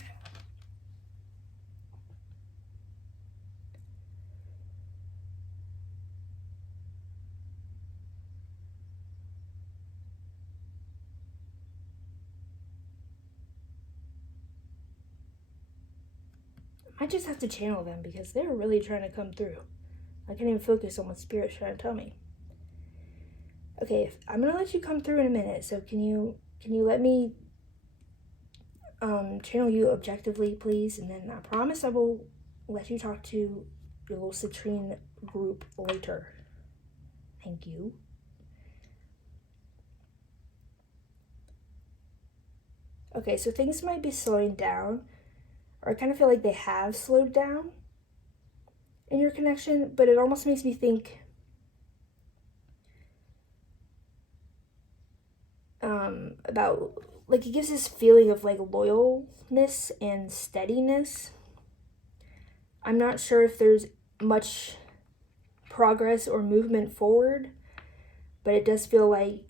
I just have to channel them because they're really trying to come through. I can't even focus on what Spirit's trying to tell me. Okay, I'm gonna let you come through in a minute. So can you let me channel you objectively, please? And then I promise I will let you talk to your little Citrine group later. Thank you. Okay, so things might be slowing down, or I kind of feel like they have slowed down in your connection, but it almost makes me think about, like, it gives this feeling of like loyalness and steadiness. I'm not sure if there's much progress or movement forward, but it does feel like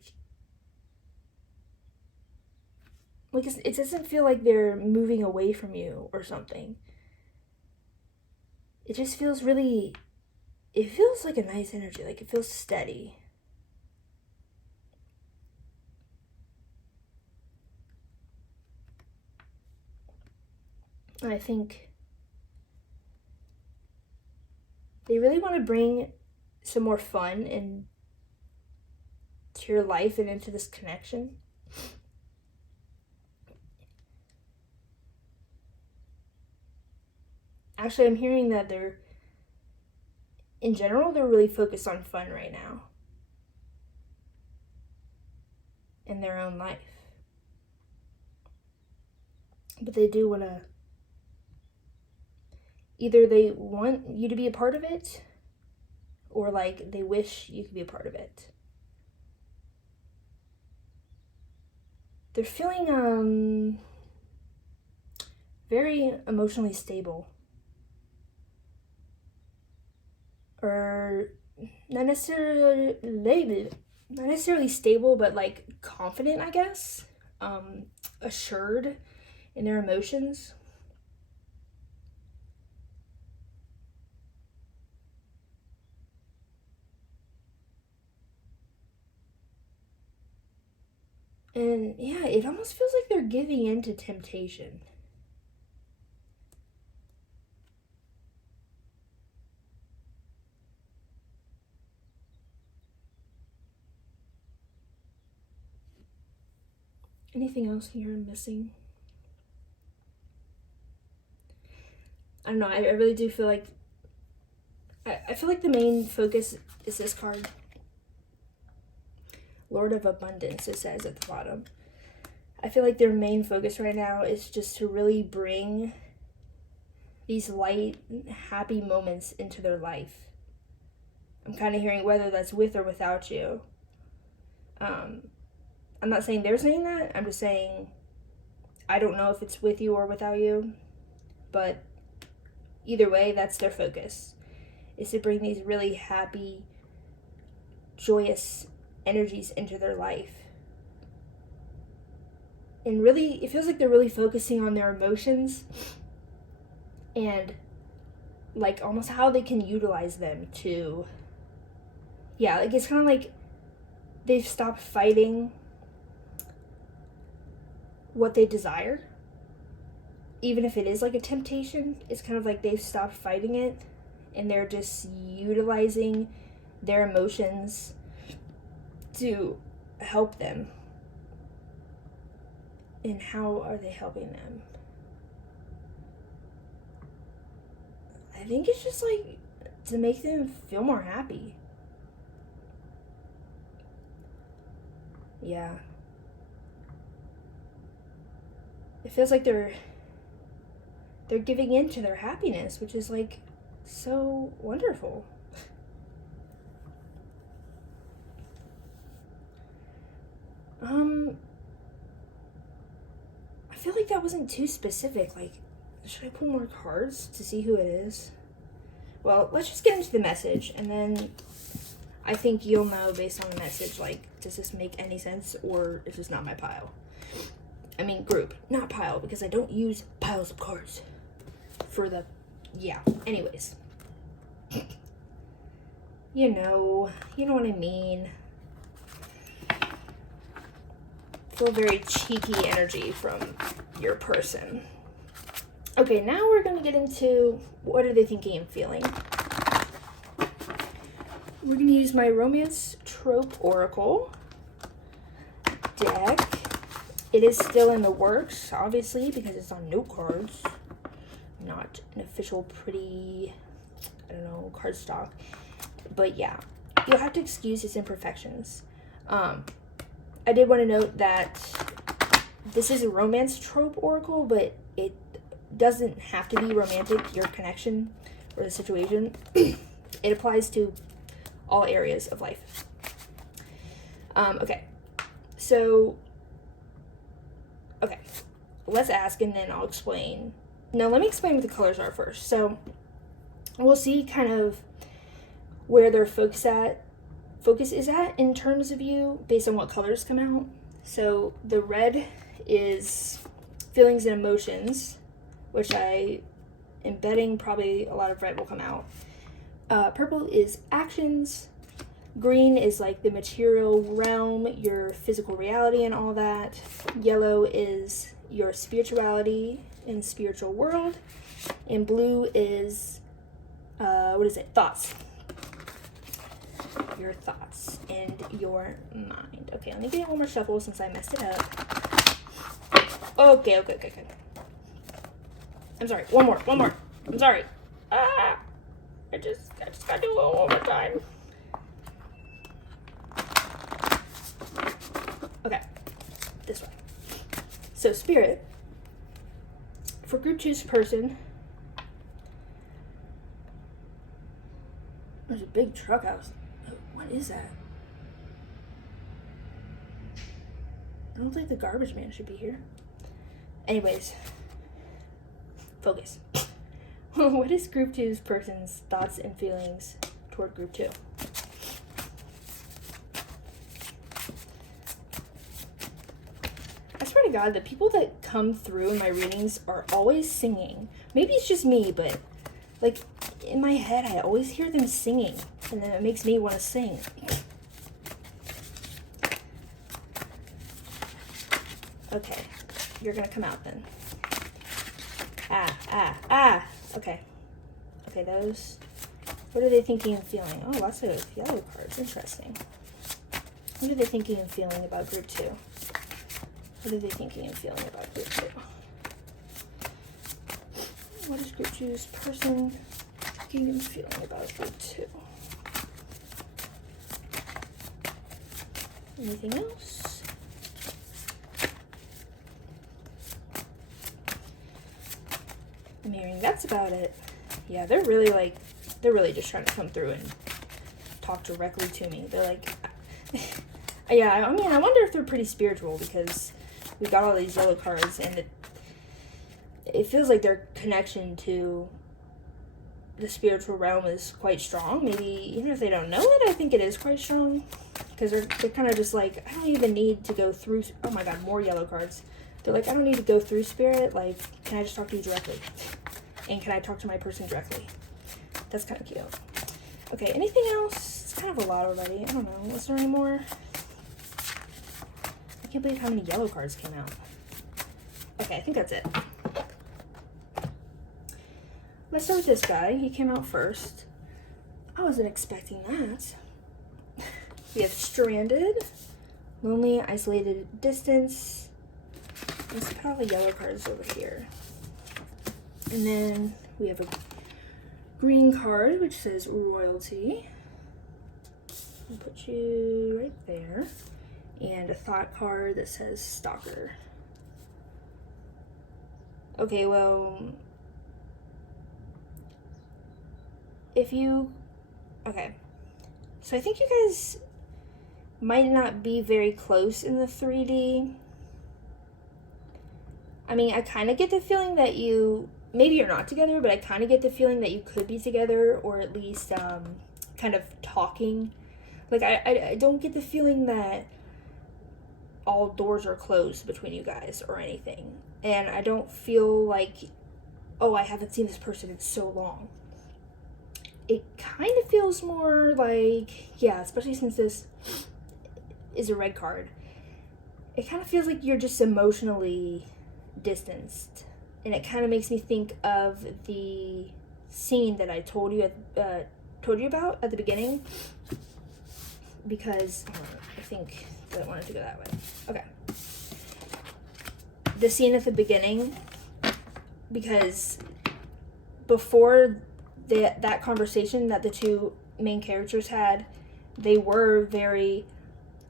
it doesn't feel like they're moving away from you or something. It just feels really, it feels like a nice energy, like it feels steady. And I think they really want to bring some more fun into your life and into this connection. Actually, I'm hearing that they're in general, they're really focused on fun right now in their own life. But they do want to, either they want you to be a part of it, or like they wish you could be a part of it. They're feeling very emotionally stable. Or not necessarily stable, but like confident, I guess. Assured in their emotions. And yeah, it almost feels like they're giving in to temptation. Anything else here I'm missing? I don't know, I really do feel like, I feel like the main focus is this card. Lord of Abundance, it says at the bottom. I feel like their main focus right now is just to really bring these light, happy moments into their life. I'm kind of hearing whether that's with or without you. I'm not saying they're saying that. I'm just saying I don't know if it's with you or without you. But either way, that's their focus. Is to bring these really happy, joyous energies into their life. And really, it feels like they're really focusing on their emotions and like almost how they can utilize them to, yeah, like it's kind of like they've stopped fighting what they desire. Even if it is like a temptation, it's kind of like they've stopped fighting it and they're just utilizing their emotions to help them. And how are they helping them? I think it's just like to make them feel more happy. Yeah. It feels like they're giving in to their happiness, which is like so wonderful. I feel like that wasn't too specific. Like, should I pull more cards to see who it is? Well, let's just get into the message, and then I think you'll know based on the message, like, does this make any sense, or is this not my pile? I mean, group, not pile, because I don't use piles of cards for the, yeah, anyways. You know what I mean. Feel very cheeky energy from your person. Okay, now we're going to get into what are they thinking and feeling. We're going to use my Romance Trope Oracle deck. It is still in the works, obviously, because it's on note cards, not an official pretty, I don't know, cardstock. But yeah, you'll have to excuse its imperfections. I did want to note that this is a romance trope oracle, but it doesn't have to be romantic, your connection or the situation. It applies to all areas of life. Okay, so, okay, let's ask and then I'll explain. Now, let me explain what the colors are first. So, we'll see kind of where their focus is at in terms of you based on what colors come out. So the red is feelings and emotions, which I am betting probably a lot of red will come out. Purple is actions. Green is like the material realm, your physical reality and all that. Yellow is your spirituality and spiritual world. And blue is, thoughts. Your thoughts and your mind. Okay, let me get one more shuffle since I messed it up. Okay. I'm sorry. One more. I'm sorry. I just gotta do it one more time. Okay, this way. So Spirit, for group two's person, there's a big truck house. What is that? I don't think the garbage man should be here. Anyways, focus. What is group two's person's thoughts and feelings toward group two? I swear to God, the people that come through in my readings are always singing. Maybe it's just me, but like in my head, I always hear them singing, and then it makes me want to sing. Okay, you're gonna come out then. Okay. Okay, those. What are they thinking and feeling? Oh, lots of yellow cards. Interesting. What are they thinking and feeling about group two? What are they thinking and feeling about group two? What is group two's person thinking and feeling about group two? Anything else? I'm hearing that's about it. Yeah, they're really just trying to come through and talk directly to me. They're like, yeah, I mean, I wonder if they're pretty spiritual, because we've got all these yellow cards, and it feels like their connection to the spiritual realm is quite strong. Maybe even if they don't know it, I think it is quite strong, because they're kind of just like, I don't even need to go through. Oh my God, more yellow cards. They're like, I don't need to go through spirit. Like, can I just talk to you directly? And can I talk to my person directly? That's kind of cute. Okay, anything else? It's kind of a lot already. I don't know. Was there any more? I can't believe how many yellow cards came out. Okay, I think that's it. Let's start with this guy. He came out first. I wasn't expecting that. We have stranded, lonely, isolated, distance. Let's put all the yellow cards over here. And then we have a green card, which says royalty. I'll put you right there. And a thought card that says stalker. Okay, well, okay. So I think you guys might not be very close in the 3D. I mean, I kind of get the feeling that maybe you're not together, but I kind of get the feeling that you could be together, or at least kind of talking. Like, I don't get the feeling that all doors are closed between you guys or anything. And I don't feel like, oh, I haven't seen this person in so long. It kind of feels more like, yeah, especially since this is a red card, it kind of feels like you're just emotionally distanced. And it kind of makes me think of the scene that I told you about at the beginning, because I think that I wanted to go that way. Okay. The scene at the beginning, because before that conversation that the two main characters had, they were very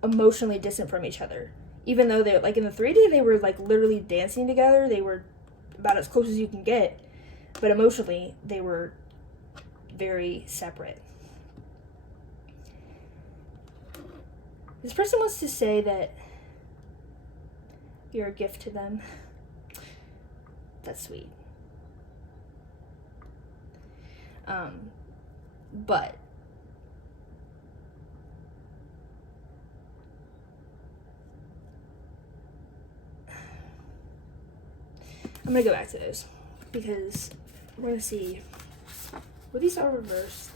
emotionally distant from each other. Even though they, like in the 3D, they were like literally dancing together. They were about as close as you can get, but emotionally they were very separate. This person wants to say that you're a gift to them. That's sweet. But I'm gonna go back to those, because we're gonna see. Well, these are reversed.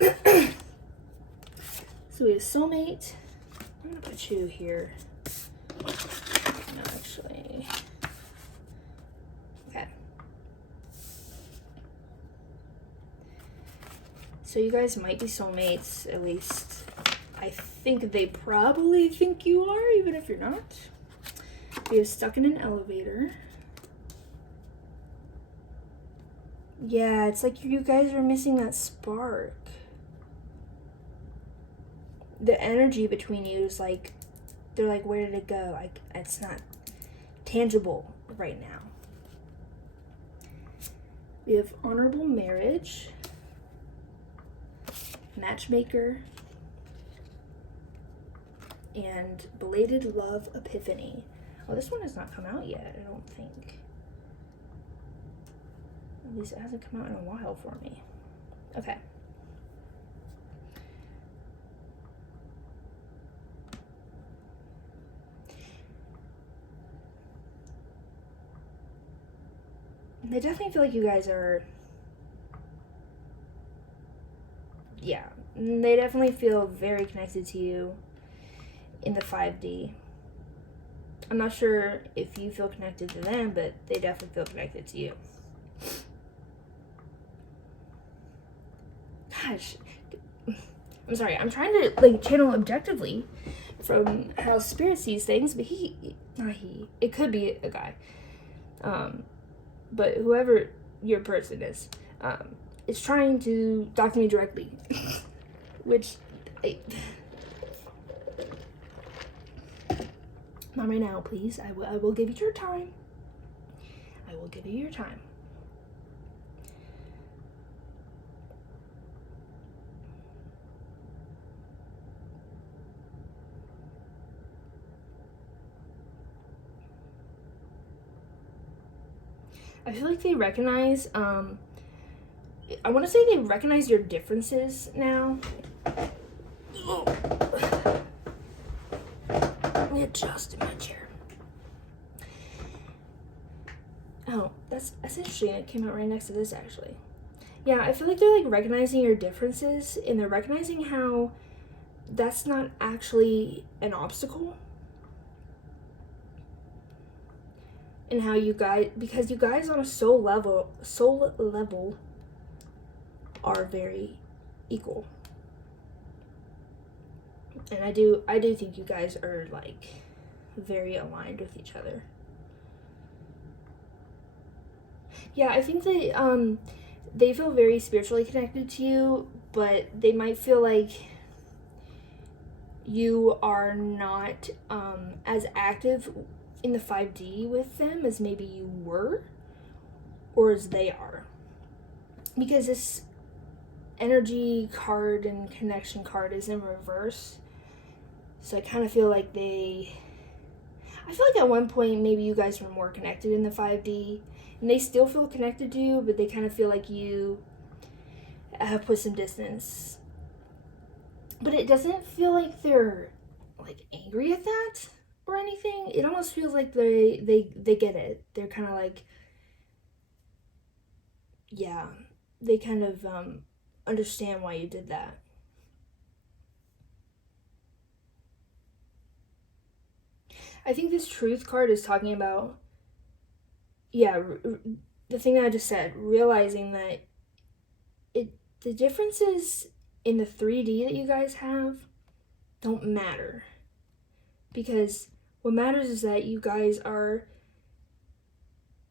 Okay. So we have soulmate. I'm gonna put you here. No, actually. Okay. So you guys might be soulmates, at least I think they probably think you are, even if you're not. We have stuck in an elevator. Yeah, it's like you guys are missing that spark. The energy between you is like, they're like, where did it go? Like, it's not tangible right now. We have honorable marriage, matchmaker, and belated love epiphany. Oh, this one has not come out yet, I don't think. At least it hasn't come out in a while for me. Okay. They definitely feel like you guys are, yeah, they definitely feel very connected to you in the 5D. I'm not sure if you feel connected to them, but they definitely feel connected to you. Gosh, I'm sorry, I'm trying to like channel objectively from how Spirit sees things, but it could be a guy. But whoever your person is trying to talk to me directly, which, not right now, please. I will give you your time. I will give you your time. I feel like they recognize, I want to say they recognize your differences now. Let me adjust in my chair. Oh, that's interesting. It came out right next to this, actually. Yeah, I feel like they're like recognizing your differences, and they're recognizing how that's not actually an obstacle. And how you guys, because you guys on a soul level are very equal. And I do think you guys are like very aligned with each other. Yeah, I think they feel very spiritually connected to you, but they might feel like you are not as active in the 5D with them as maybe you were, or as they are. Because this energy card and connection card is in reverse. So I kind of feel like I feel like at one point maybe you guys were more connected in the 5D, and they still feel connected to you, but they kind of feel like you have put some distance. But it doesn't feel like they're like angry at that or anything. It almost feels like they get it. They're kind of like, yeah, they kind of understand why you did that. I think this truth card is talking about, yeah, the thing that I just said, realizing that the differences in the 3D that you guys have don't matter. Because what matters is that you guys are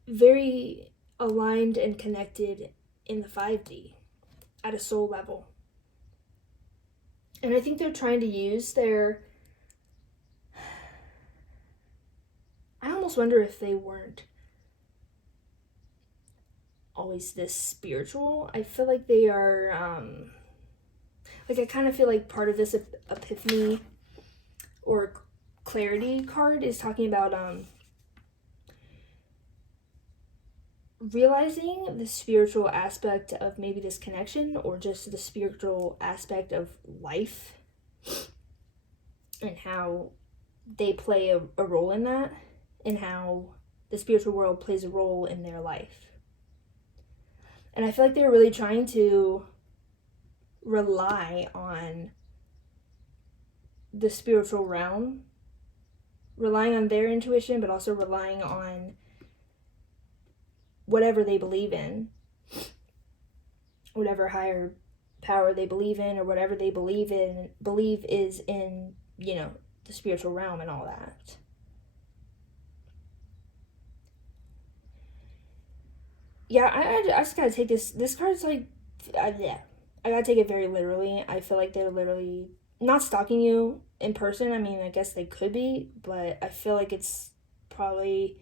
very aligned and connected in the 5D at a soul level. And I think they're trying to use their, I almost wonder if they weren't always this spiritual. I feel like they are, like I kind of feel like part of this epiphany or clarity card is talking about realizing the spiritual aspect of maybe this connection, or just the spiritual aspect of life and how they play a role in that, and how the spiritual world plays a role in their life. And I feel like they're really trying to rely on the spiritual realm, relying on their intuition, but also relying on whatever they believe in, whatever higher power they believe in, or whatever they believe is in, the spiritual realm and all that. yeah, I just gotta take this card's like, yeah, I gotta take it very literally. I feel like they're literally not stalking you in person. I mean, I guess they could be, but I feel like it's probably,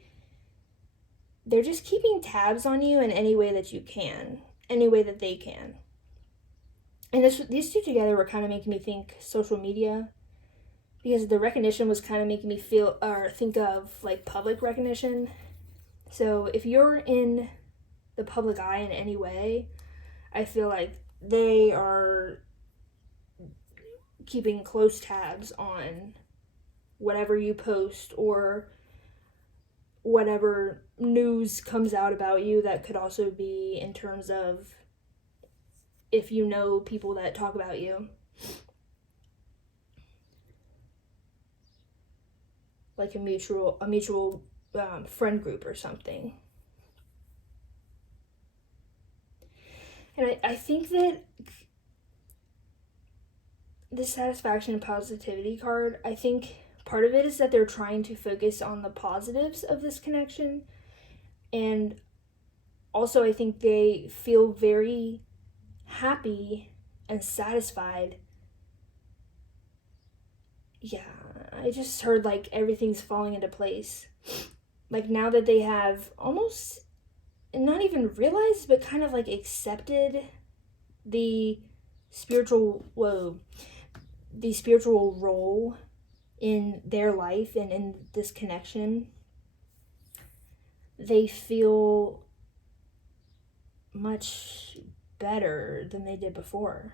they're just keeping tabs on you in any way that you can, any way that they can. And these two together were kind of making me think social media, because the recognition was kind of making me feel or think of like public recognition. So if you're in the public eye in any way, I feel like they are keeping close tabs on whatever you post or whatever news comes out about you. That could also be in terms of if you know people that talk about you, like a mutual friend group or something. And I think that the satisfaction and positivity card, I think part of it is that they're trying to focus on the positives of this connection. And also, I think they feel very happy and satisfied. Yeah, I just heard like everything's falling into place. Like now that they have almost not even realized, but kind of like accepted the spiritual role in their life and in this connection, they feel much better than they did before.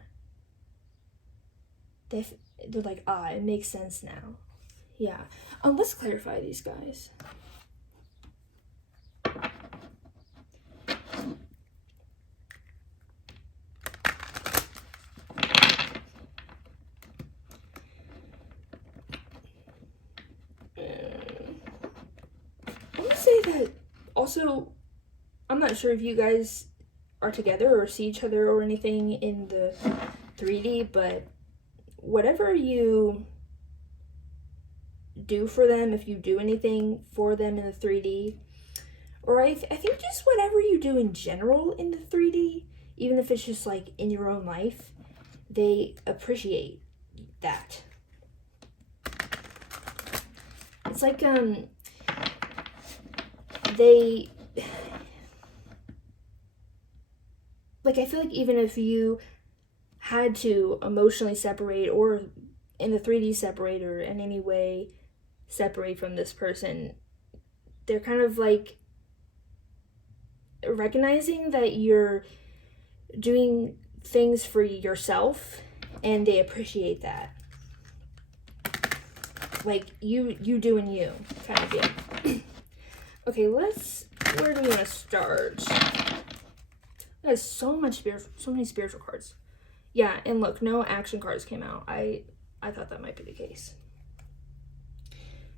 They're like, it makes sense now. Yeah. Let's clarify these guys. I'm gonna say that also, I'm not sure if you guys are together or see each other or anything in the 3D, but whatever you do for them, if you do anything for them in the 3D, or I think just whatever you do in general in the 3D, even if it's just like in your own life, they appreciate that. It's like they like, I feel like even if you had to emotionally separate or in the 3D separate or in any way separate from this person, they're kind of like recognizing that you're doing things for yourself and they appreciate that. Like you doing you kind of deal. Okay, where do we want to start? There's so many spiritual cards. Yeah, and look, no action cards came out. I thought that might be the case.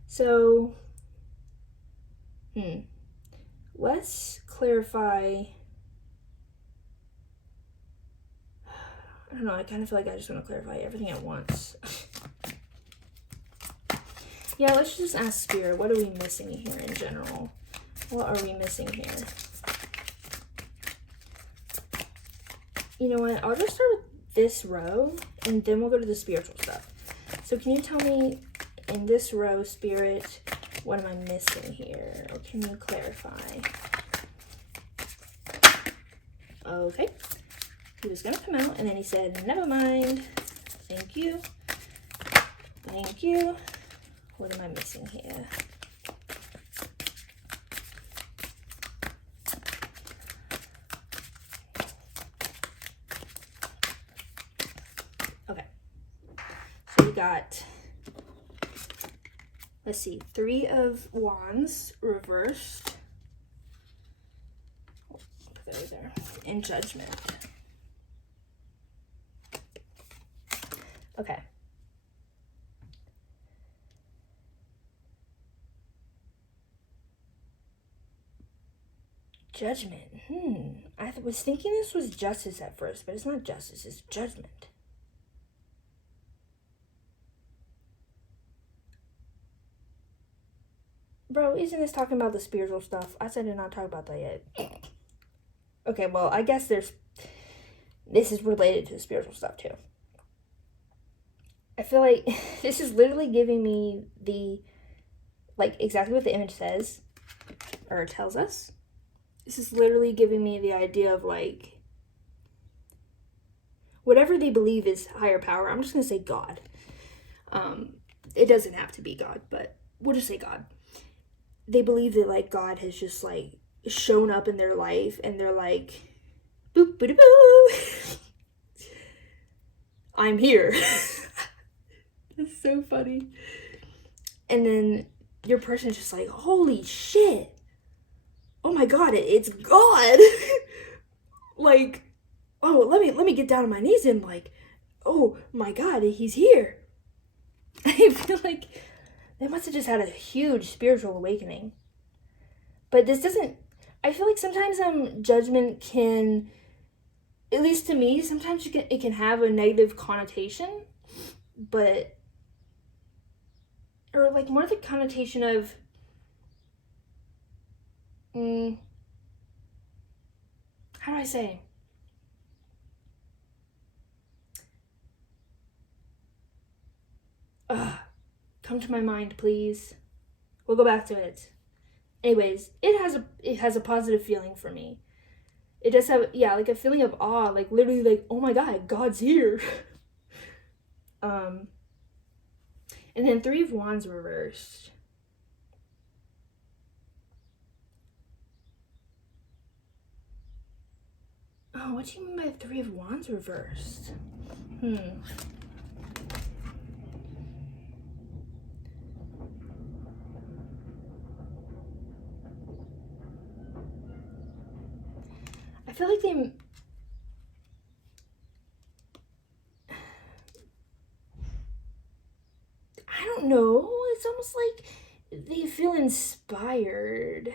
So, let's clarify. I don't know, I kind of feel like I just want to clarify everything at once. Yeah, let's just ask Spirit, what are we missing here in general? What are we missing here? You know what, I'll just start with this row, and then we'll go to the spiritual stuff. So can you tell me, in this row, Spirit, what am I missing here? Or can you clarify? Okay. He was going to come out, and then he said, never mind. Thank you. Thank you. What am I missing here? Okay. So we got, let's see, 3 of Wands reversed. Put that right there. And Judgment. Okay. Judgment. I was thinking this was Justice at first, but it's not Justice, it's Judgment. Bro, isn't this talking about the spiritual stuff? I said to not talk about that yet. Okay, well, I guess this is related to spiritual stuff too. I feel like this is literally giving me the, like, exactly what the image says, or tells us. This is literally giving me the idea of, like, whatever they believe is higher power. I'm just going to say God. It doesn't have to be God, but we'll just say God. They believe that, like, God has just, like, shown up in their life, and they're like, boop, boop, boop. I'm here. That's so funny. And then your person's just like, holy shit. Oh my God, it's God. Like, oh, let me get down on my knees and, like, oh my God, he's here. I feel like they must have just had a huge spiritual awakening. But this doesn't, I feel like sometimes judgment can, at least to me, sometimes it can have a negative connotation, but, or like more the connotation of, how do I say? Come to my mind, please. We'll go back to it. Anyways, it has a positive feeling for me. It does have, yeah, like a feeling of awe, like literally like, oh my God, God's here. And then Three of Wands reversed. Oh, what do you mean by Three of Wands reversed? I feel like they, I don't know, it's almost like they feel inspired.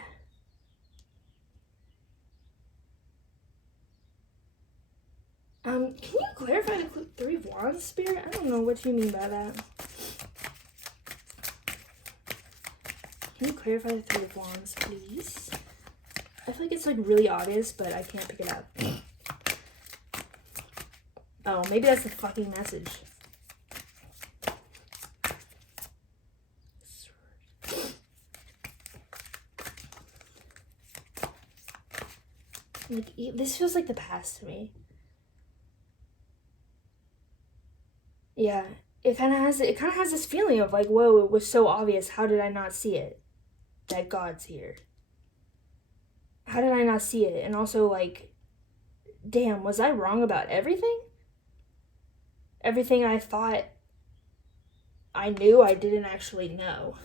Can you clarify the Three of Wands, Spirit? I don't know what you mean by that. Can you clarify the Three of Wands, please? I feel like it's like really obvious, but I can't pick it up. Oh, maybe that's the fucking message. Like, this feels like the past to me. Yeah, it kind of has this feeling of like, whoa, it was so obvious. How did I not see it? That God's here. How did I not see it? And also, like, damn, was I wrong about everything? Everything I thought I knew, I didn't actually know.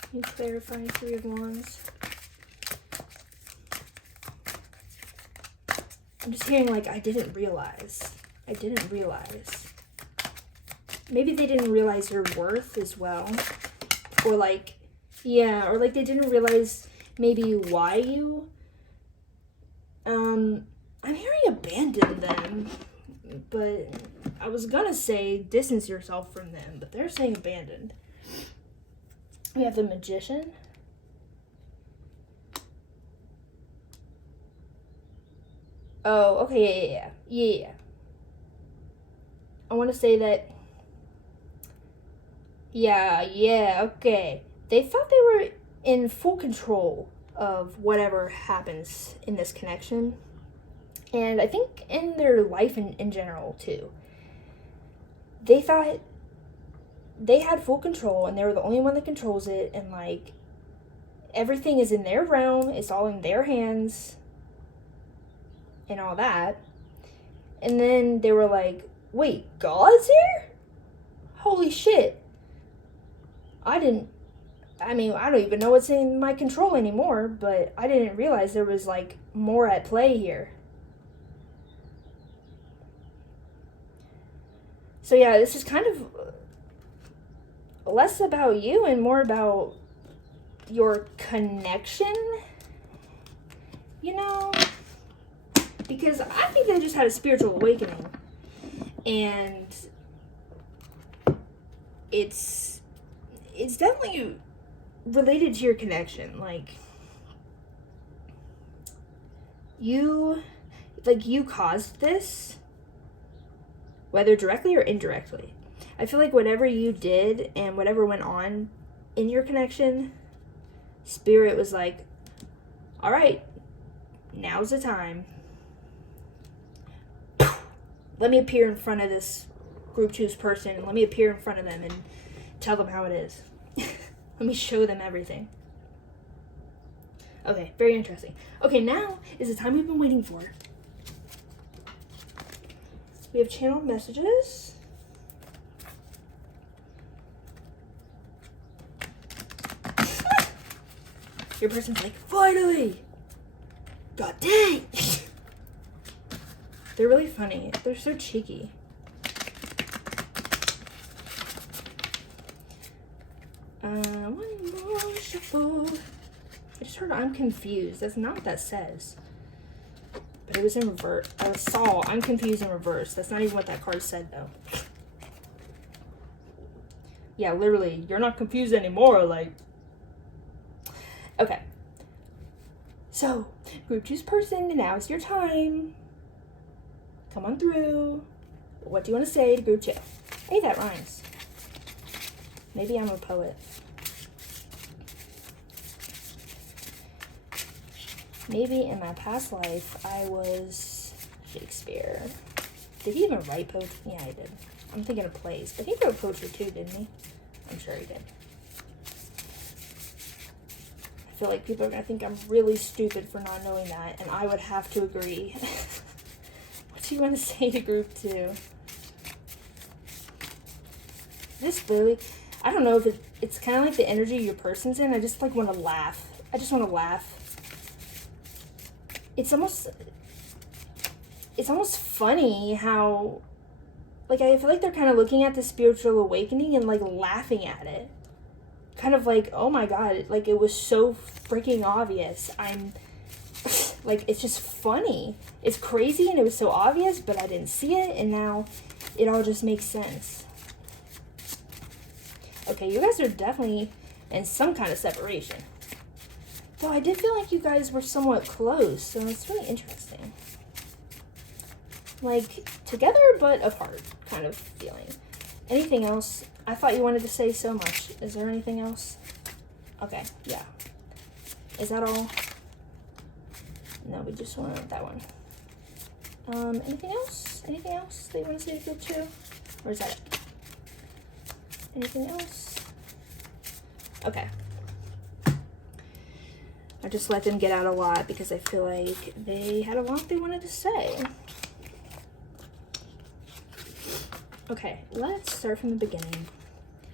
Can you clarify Three of Wands? I'm just hearing, like, I didn't realize. Maybe they didn't realize your worth as well. Or, like, yeah, or, like, they didn't realize maybe why you, I'm hearing abandon them, but I was gonna say distance yourself from them, but they're saying abandoned. We have the Magician. Oh, okay, yeah. I want to say that, yeah, okay. They thought they were in full control of whatever happens in this connection. And I think in their life in general, too. They thought they had full control, and they were the only one that controls it, and, like, everything is in their realm, it's all in their hands, and all that. And then they were like, wait, God's here? Holy shit. I don't even know what's in my control anymore, but I didn't realize there was, like, more at play here. So yeah, this is kind of less about you and more about your connection, you know? Because I think they just had a spiritual awakening, and it's definitely related to your connection. Like, you caused this, whether directly or indirectly. I feel like whatever you did and whatever went on in your connection, Spirit was like, all right, now's the time. Let me appear in front of this group 2's person, and let me appear in front of them and tell them how it is. Let me show them everything. Okay, very interesting. Okay, now is the time we've been waiting for. We have channeled messages. Your person's like, finally! God dang! They're really funny. They're so cheeky. One more shuffle. I just heard I'm confused. That's not what that says. But it was in reverse. I saw I'm confused in reverse. That's not even what that card said, though. Yeah, literally, you're not confused anymore, like. Okay. So, group 2's person, now is your time. Come on through. What do you want to say to group 2? Hey, that rhymes. Maybe I'm a poet. Maybe in my past life, I was Shakespeare. Did he even write poetry? Yeah, he did. I'm thinking of plays, but he wrote poetry too, didn't he? I'm sure he did. I feel like people are going to think I'm really stupid for not knowing that, and I would have to agree. What do you want to say to group 2? This really, I don't know if it's kind of like the energy your person's in. I just like want to laugh. I just want to laugh. It's almost funny how, like, I feel like they're kind of looking at the spiritual awakening and, like, laughing at it. Kind of like, oh my god, like, it was so freaking obvious. Like, it's just funny. It's crazy and it was so obvious, but I didn't see it, and now it all just makes sense. Okay, you guys are definitely in some kind of separation. Though I did feel like you guys were somewhat close, so it's really interesting. Like, together but apart kind of feeling. Anything else? I thought you wanted to say so much. Is there anything else? Okay, yeah. Is that all? No, we just want that one. Anything else? Anything else that you want to say to group 2? Or is that it? Anything else? Okay. I just let them get out a lot because I feel like they had a lot they wanted to say. Okay, let's start from the beginning.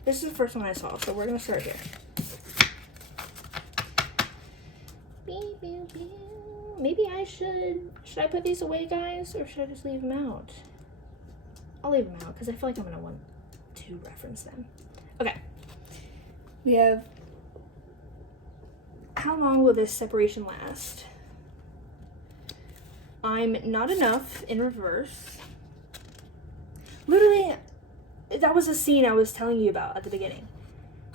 This is the first one I saw, so we're going to start here. Maybe I should I put these away, guys, or should I just leave them out? I'll leave them out because I feel like I'm going to want to reference them. Okay. We have, how long will this separation last? I'm not enough in reverse. Literally, that was a scene I was telling you about at the beginning.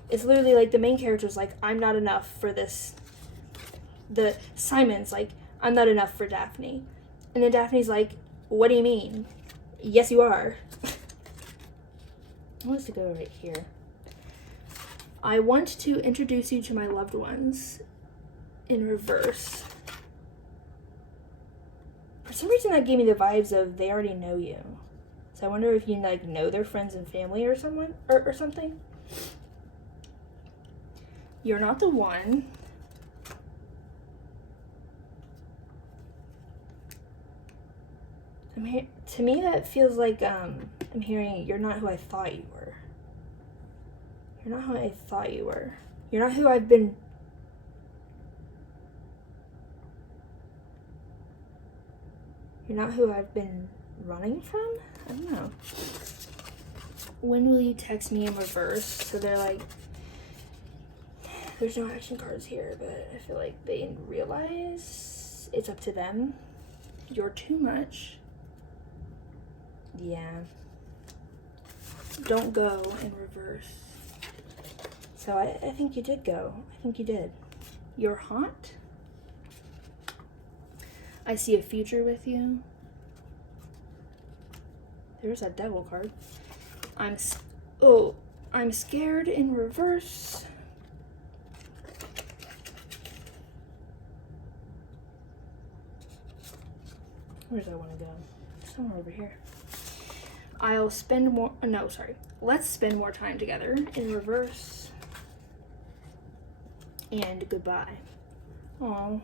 It's literally like the main character's like, I'm not enough for this. The Simon's like, I'm not enough for Daphne. And then Daphne's like, what do you mean? Yes, you are. I want us to go right here. I want to introduce you to my loved ones in reverse. For some reason that gave me the vibes of they already know you. So I wonder if you like know their friends and family or someone or something. You're not the one. To me that feels like I'm hearing you're not who I thought you were. You're not who I thought you were. You're not who I've been. You're not who I've been running from? I don't know. When will you text me in reverse? So they're like, there's no action cards here, but I feel like they realize it's up to them. You're too much. Yeah. Don't go in reverse. So I think you did go. I think you did. You're hot. I see a future with you. There's that devil card. I'm scared in reverse. Where does I want to go? Somewhere over here. Let's spend more time together in reverse. And goodbye. Oh.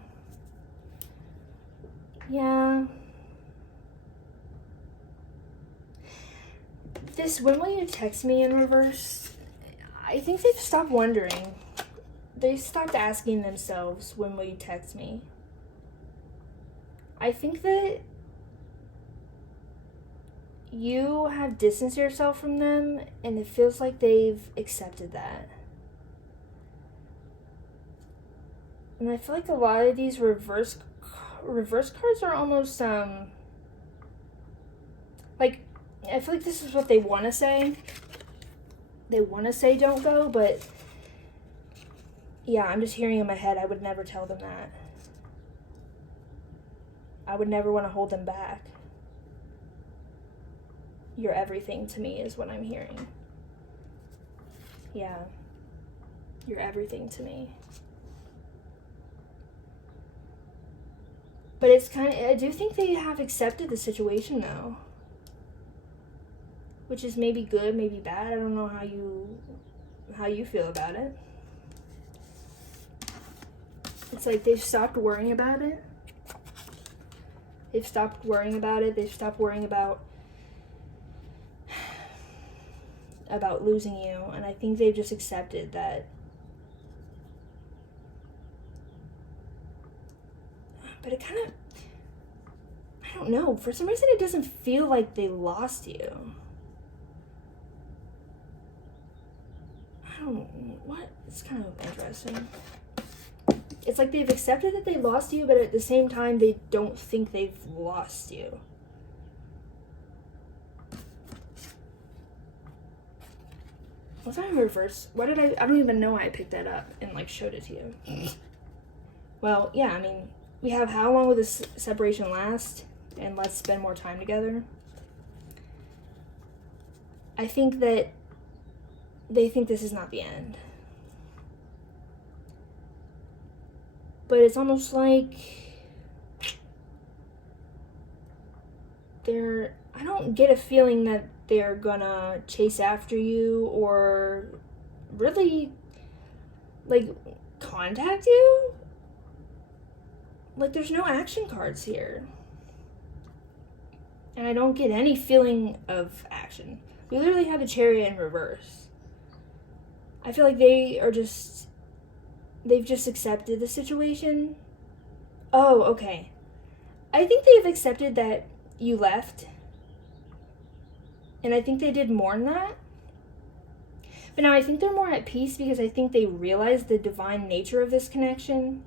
Yeah. This when will you text me in reverse? I think they've stopped wondering. They stopped asking themselves, when will you text me? I think that you have distanced yourself from them, and it feels like they've accepted that. And I feel like a lot of these reverse cards are almost like, I feel like this is what they want to say. They want to say don't go, but yeah, I'm just hearing in my head, I would never tell them that. I would never want to hold them back. You're everything to me is what I'm hearing. Yeah. You're everything to me. But it's I do think they have accepted the situation though. Which is maybe good, maybe bad. I don't know how you feel about it. It's like they've stopped worrying about it. They've stopped worrying about it. They've stopped worrying about losing you. And I think they've just accepted that. But it kind of, I don't know. For some reason, it doesn't feel like they lost you. I don't know. What? It's kind of interesting. It's like they've accepted that they lost you, but at the same time, they don't think they've lost you. Was I in reverse? Why did I don't even know I picked that up and like showed it to you. Well, yeah, I mean, we have how long will this separation last? And let's spend more time together. I think that they think this is not the end. But it's almost like I don't get a feeling that they're gonna chase after you or really, like, contact you. Like, there's no action cards here. And I don't get any feeling of action. We literally have the Chariot in reverse. I feel like they've just accepted the situation. Oh, okay. I think they've accepted that you left. And I think they did more than that. But now I think they're more at peace because I think they realize the divine nature of this connection.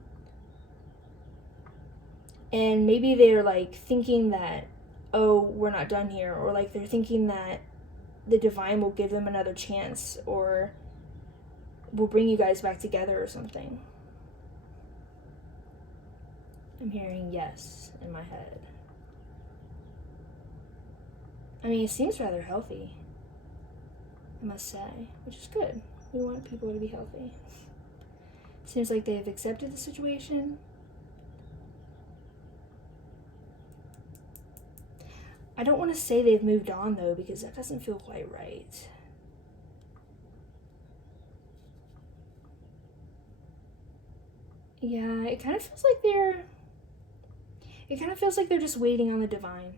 And maybe they're like thinking that, oh, we're not done here. Or like they're thinking that the divine will give them another chance or will bring you guys back together or something. I'm hearing yes in my head. I mean, it seems rather healthy, I must say, which is good. We want people to be healthy. Seems like they have accepted the situation. I don't want to say they've moved on, though, because that doesn't feel quite right. Yeah, it kind of feels like they're just waiting on the divine.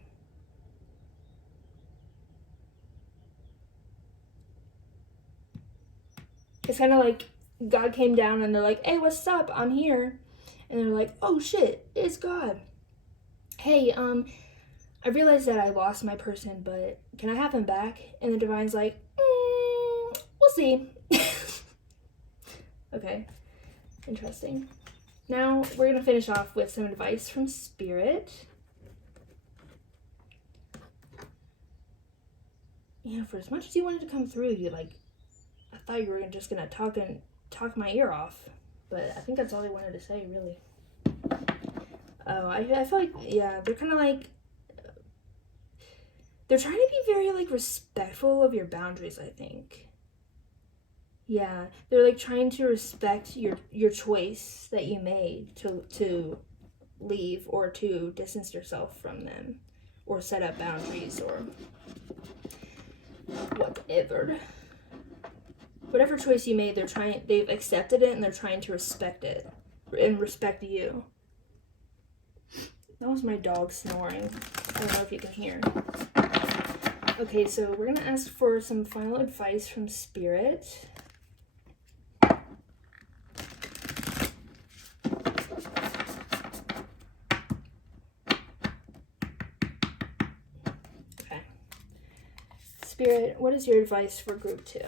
It's kind of like God came down and they're like, hey, what's up? I'm here. And they're like, oh shit, it's God. Hey, I realized that I lost my person, but can I have him back? And the divine's like, we'll see. Okay, interesting. Now we're going to finish off with some advice from Spirit. Yeah, for as much as you wanted to come through, I thought you were just gonna talk my ear off, but I think that's all they wanted to say, really. Oh, I feel like, yeah, they're kind of like, they're trying to be very, like, respectful of your boundaries, I think. Yeah, they're, like, trying to respect your choice that you made to leave or to distance yourself from them or set up boundaries or whatever. Whatever choice you made, they've accepted it and they're trying to respect it and respect you. That was my dog snoring. I don't know if you can hear. Okay, so we're going to ask for some final advice from Spirit. Okay. Spirit, what is your advice for group 2?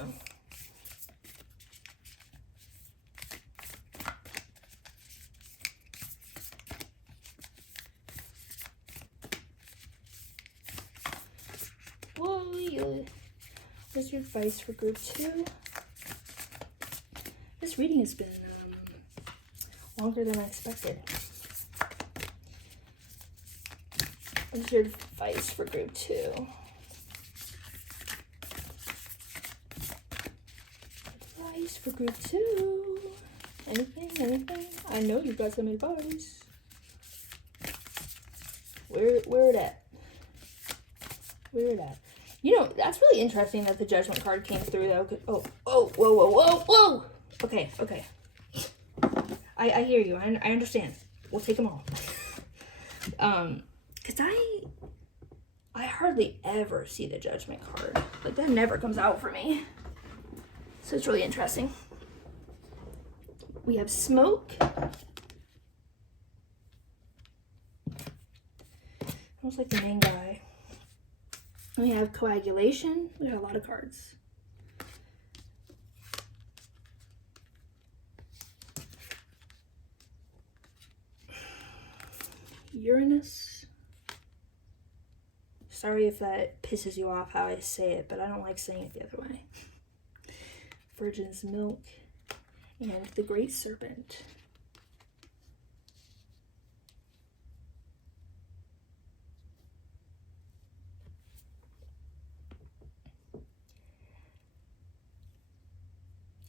What's your advice for group 2? This reading has been longer than I expected. What's your advice for group 2? Advice for group 2. Anything? I know you've got some advice. Where it at? You know, that's really interesting that the Judgment card came through, though. Whoa. Okay. I hear you. I understand. We'll take them all. Because I hardly ever see the Judgment card. Like, that never comes out for me. So it's really interesting. We have smoke. Almost like the main guy. We have coagulation. We got a lot of cards. Uranus. Sorry if that pisses you off how I say it, but I don't like saying it the other way. Virgin's milk. And the Great Serpent.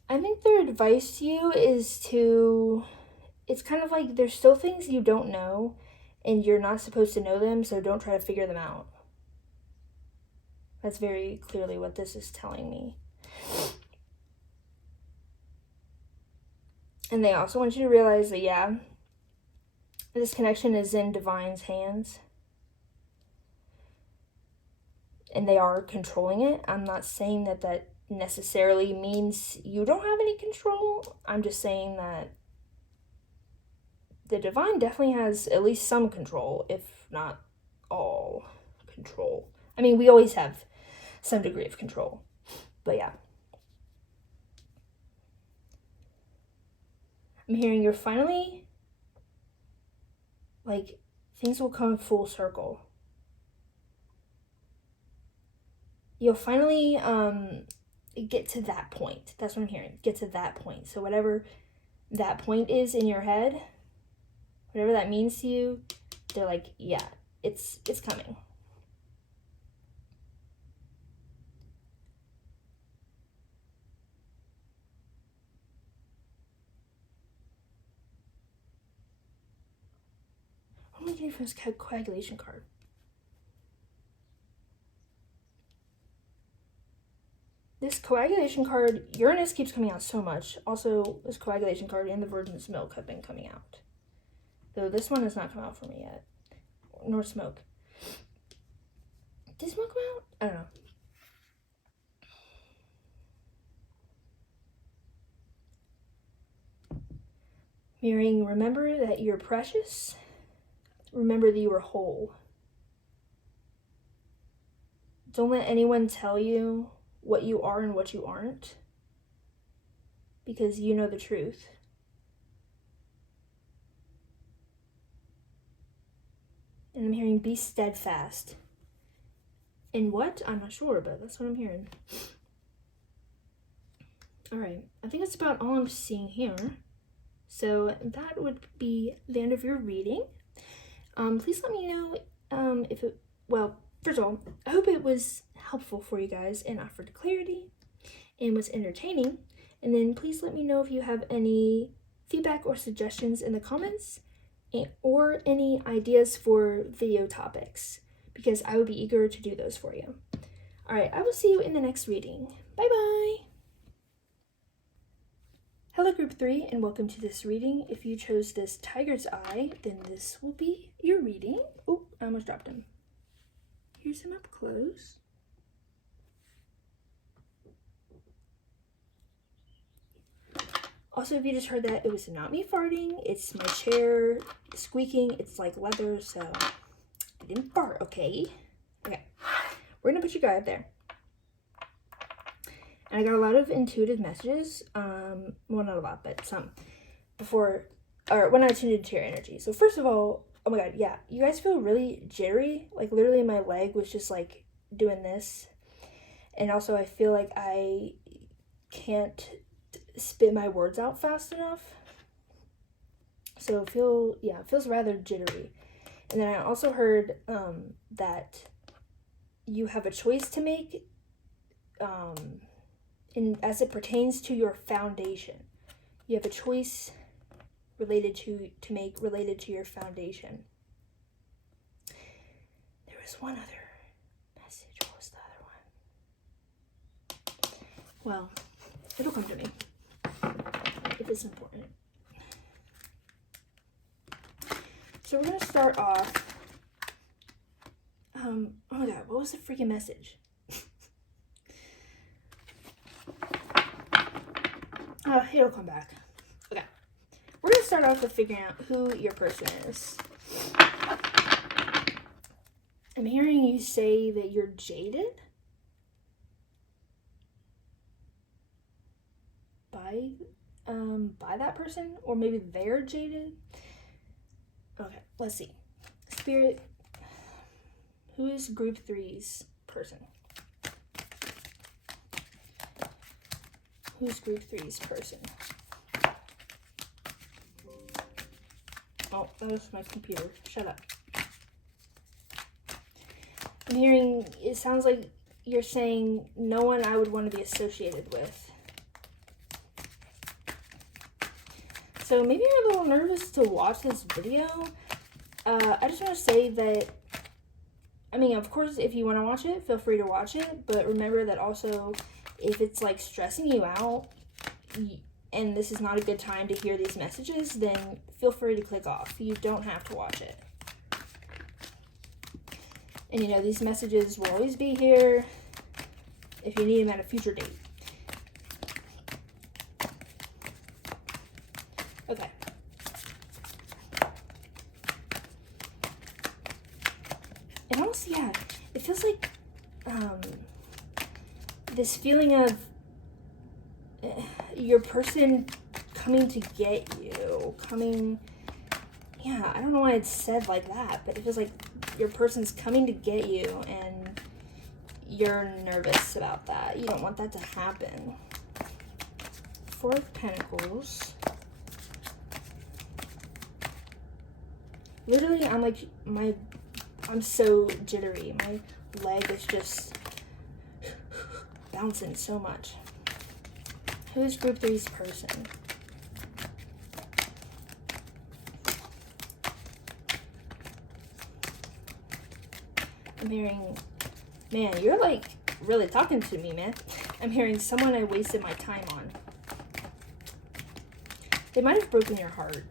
I think their advice to you is it's kind of like there's still things you don't know and you're not supposed to know them, so don't try to figure them out. That's very clearly what this is telling me. And they also want you to realize that, yeah, this connection is in Divine's hands. And they are controlling it. I'm not saying that necessarily means you don't have any control. I'm just saying that the Divine definitely has at least some control, if not all control. I mean, we always have some degree of control. But yeah. I'm hearing you're finally, like, things will come full circle. You'll finally get to that point. That's what I'm hearing. Get to that point. So whatever that point is in your head, whatever that means to you, they're like, yeah, it's coming. What am I getting from this coagulation card? This coagulation card, Uranus keeps coming out so much. Also, this coagulation card and the Virgin's milk have been coming out. Though this one has not come out for me yet. Nor smoke. Did smoke come out? I don't know. Mirroring, remember that you're precious. Remember that you are whole. Don't let anyone tell you what you are and what you aren't, because you know the truth. And I'm hearing be steadfast. In what? I'm not sure, but that's what I'm hearing. All right, I think that's about all I'm seeing here. So that would be the end of your reading. Please let me know if it, well, first of all, I hope it was helpful for you guys and offered clarity and was entertaining. And then please let me know if you have any feedback or suggestions in the comments or any ideas for video topics, because I would be eager to do those for you. All right, I will see you in the next reading. Bye-bye. Hello Group 3 and welcome to this reading. If you chose this Tiger's Eye, then this will be your reading. Oh, I almost dropped him. Here's him up close. Also, if you just heard that, it was not me farting. It's my chair squeaking. It's like leather, so I didn't fart, okay? Okay, we're gonna put your guy up there. And I got a lot of intuitive messages, well, not a lot, but some, when I tuned into your energy. So first of all, oh my god, yeah, you guys feel really jittery. Like literally my leg was just like doing this. And also I feel like I can't spit my words out fast enough. So it feels rather jittery. And then I also heard that you have a choice to make as it pertains to your foundation. You have a choice related to your foundation. There was one other message. What was the other one? Well, it'll come to me. It is important. So we're gonna start off. Oh my god, what was the freaking message? It'll come back. Okay. We're gonna start off with figuring out who your person is. I'm hearing you say that you're jaded by that person, or maybe they're jaded. Okay, let's see. Spirit, who is Group 3's person? Who's Group 3's person? Oh, that was my computer. Shut up. I'm hearing, it sounds like you're saying no one I would want to be associated with. So maybe you're a little nervous to watch this video. I just want to say that, I mean, of course, if you want to watch it, feel free to watch it. But remember that also, if it's like stressing you out and this is not a good time to hear these messages, then feel free to click off. You don't have to watch it. And you know, these messages will always be here if you need them at a future date. Okay. And also, yeah, it feels like this feeling of your person coming to get you, I don't know why it's said like that, but it feels like your person's coming to get you and you're nervous about that. You don't want that to happen. Four of Pentacles. Literally, I'm so jittery. My leg is just bouncing so much. Who's Group 3's person? I'm hearing, man, you're like really talking to me, man. I'm hearing someone I wasted my time on. They might have broken your heart,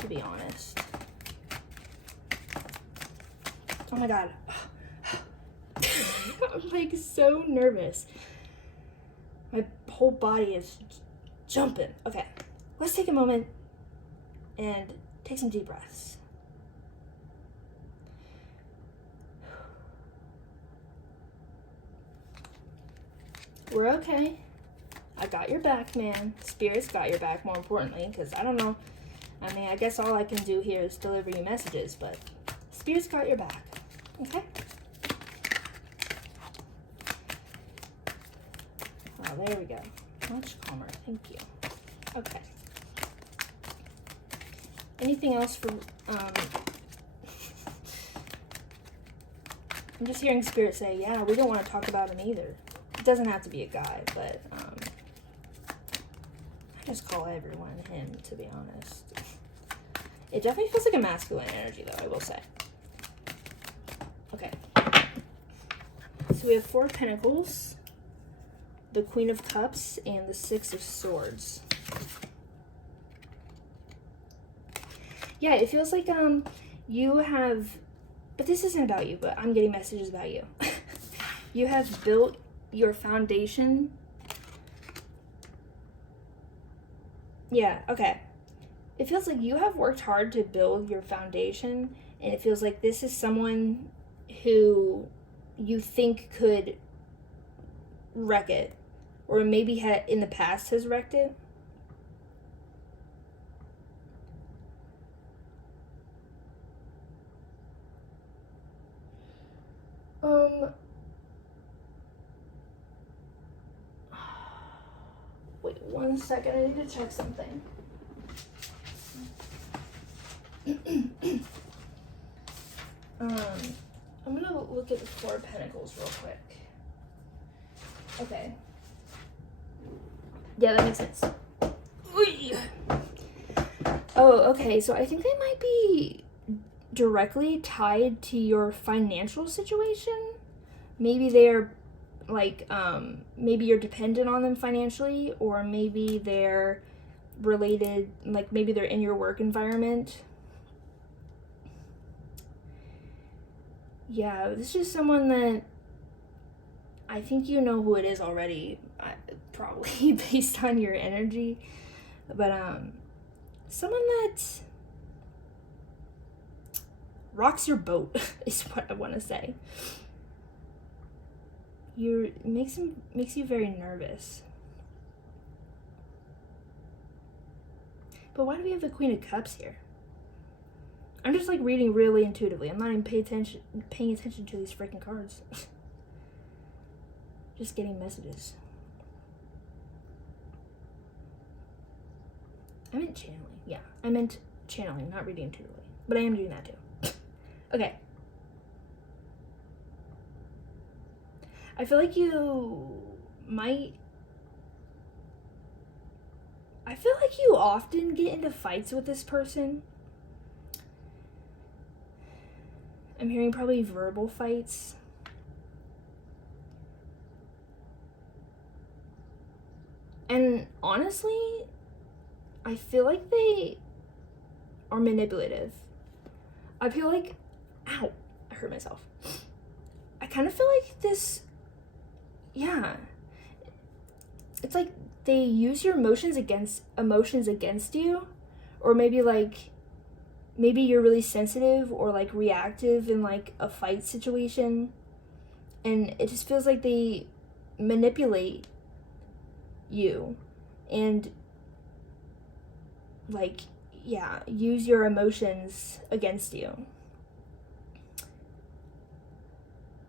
to be honest. Oh my god. I'm like so nervous. My whole body is jumping. Okay, let's take a moment and take some deep breaths. We're okay. I got your back, man. Spirit's got your back, more importantly, because I don't know. I mean, I guess all I can do here is deliver you messages, but Spirit's got your back. Okay? there we go. Much calmer. Thank you. Okay. Anything else for, I'm just hearing Spirit say, yeah, we don't want to talk about him either. It doesn't have to be a guy, but, I just call everyone him, to be honest. It definitely feels like a masculine energy, though, I will say. Okay. So we have 4 Pentacles, the Queen of Cups, and the 6 of Swords. Yeah, it feels like you have, but this isn't about you, but I'm getting messages about you. You have built your foundation. Yeah, okay. It feels like you have worked hard to build your foundation, and it feels like this is someone who you think could wreck it, or maybe in the past has wrecked it. Wait 1 second, I need to check something. I'm gonna look at the 4 Pentacles real quick. Okay. Yeah, that makes sense. Oh, okay, so I think they might be directly tied to your financial situation. Maybe they're like, maybe you're dependent on them financially, or maybe they're related, like maybe they're in your work environment. Yeah, this is someone that I think you know who it is already, probably based on your energy, but someone that rocks your boat is what I want to say. Makes you very nervous. But why do we have the Queen of Cups here? I'm just like reading really intuitively. I'm not even paying attention to these freaking cards. Just getting messages. I meant channeling. Yeah, I meant channeling, not reading intuitively. But I am doing that too. Okay. I feel like you often get into fights with this person. I'm hearing probably verbal fights. And honestly, I feel like they are manipulative. I feel like, ow, I hurt myself. I kind of feel like this, yeah. It's like they use your emotions against you, or maybe you're really sensitive or like reactive in like a fight situation, and it just feels like they manipulate you and like, yeah, use your emotions against you.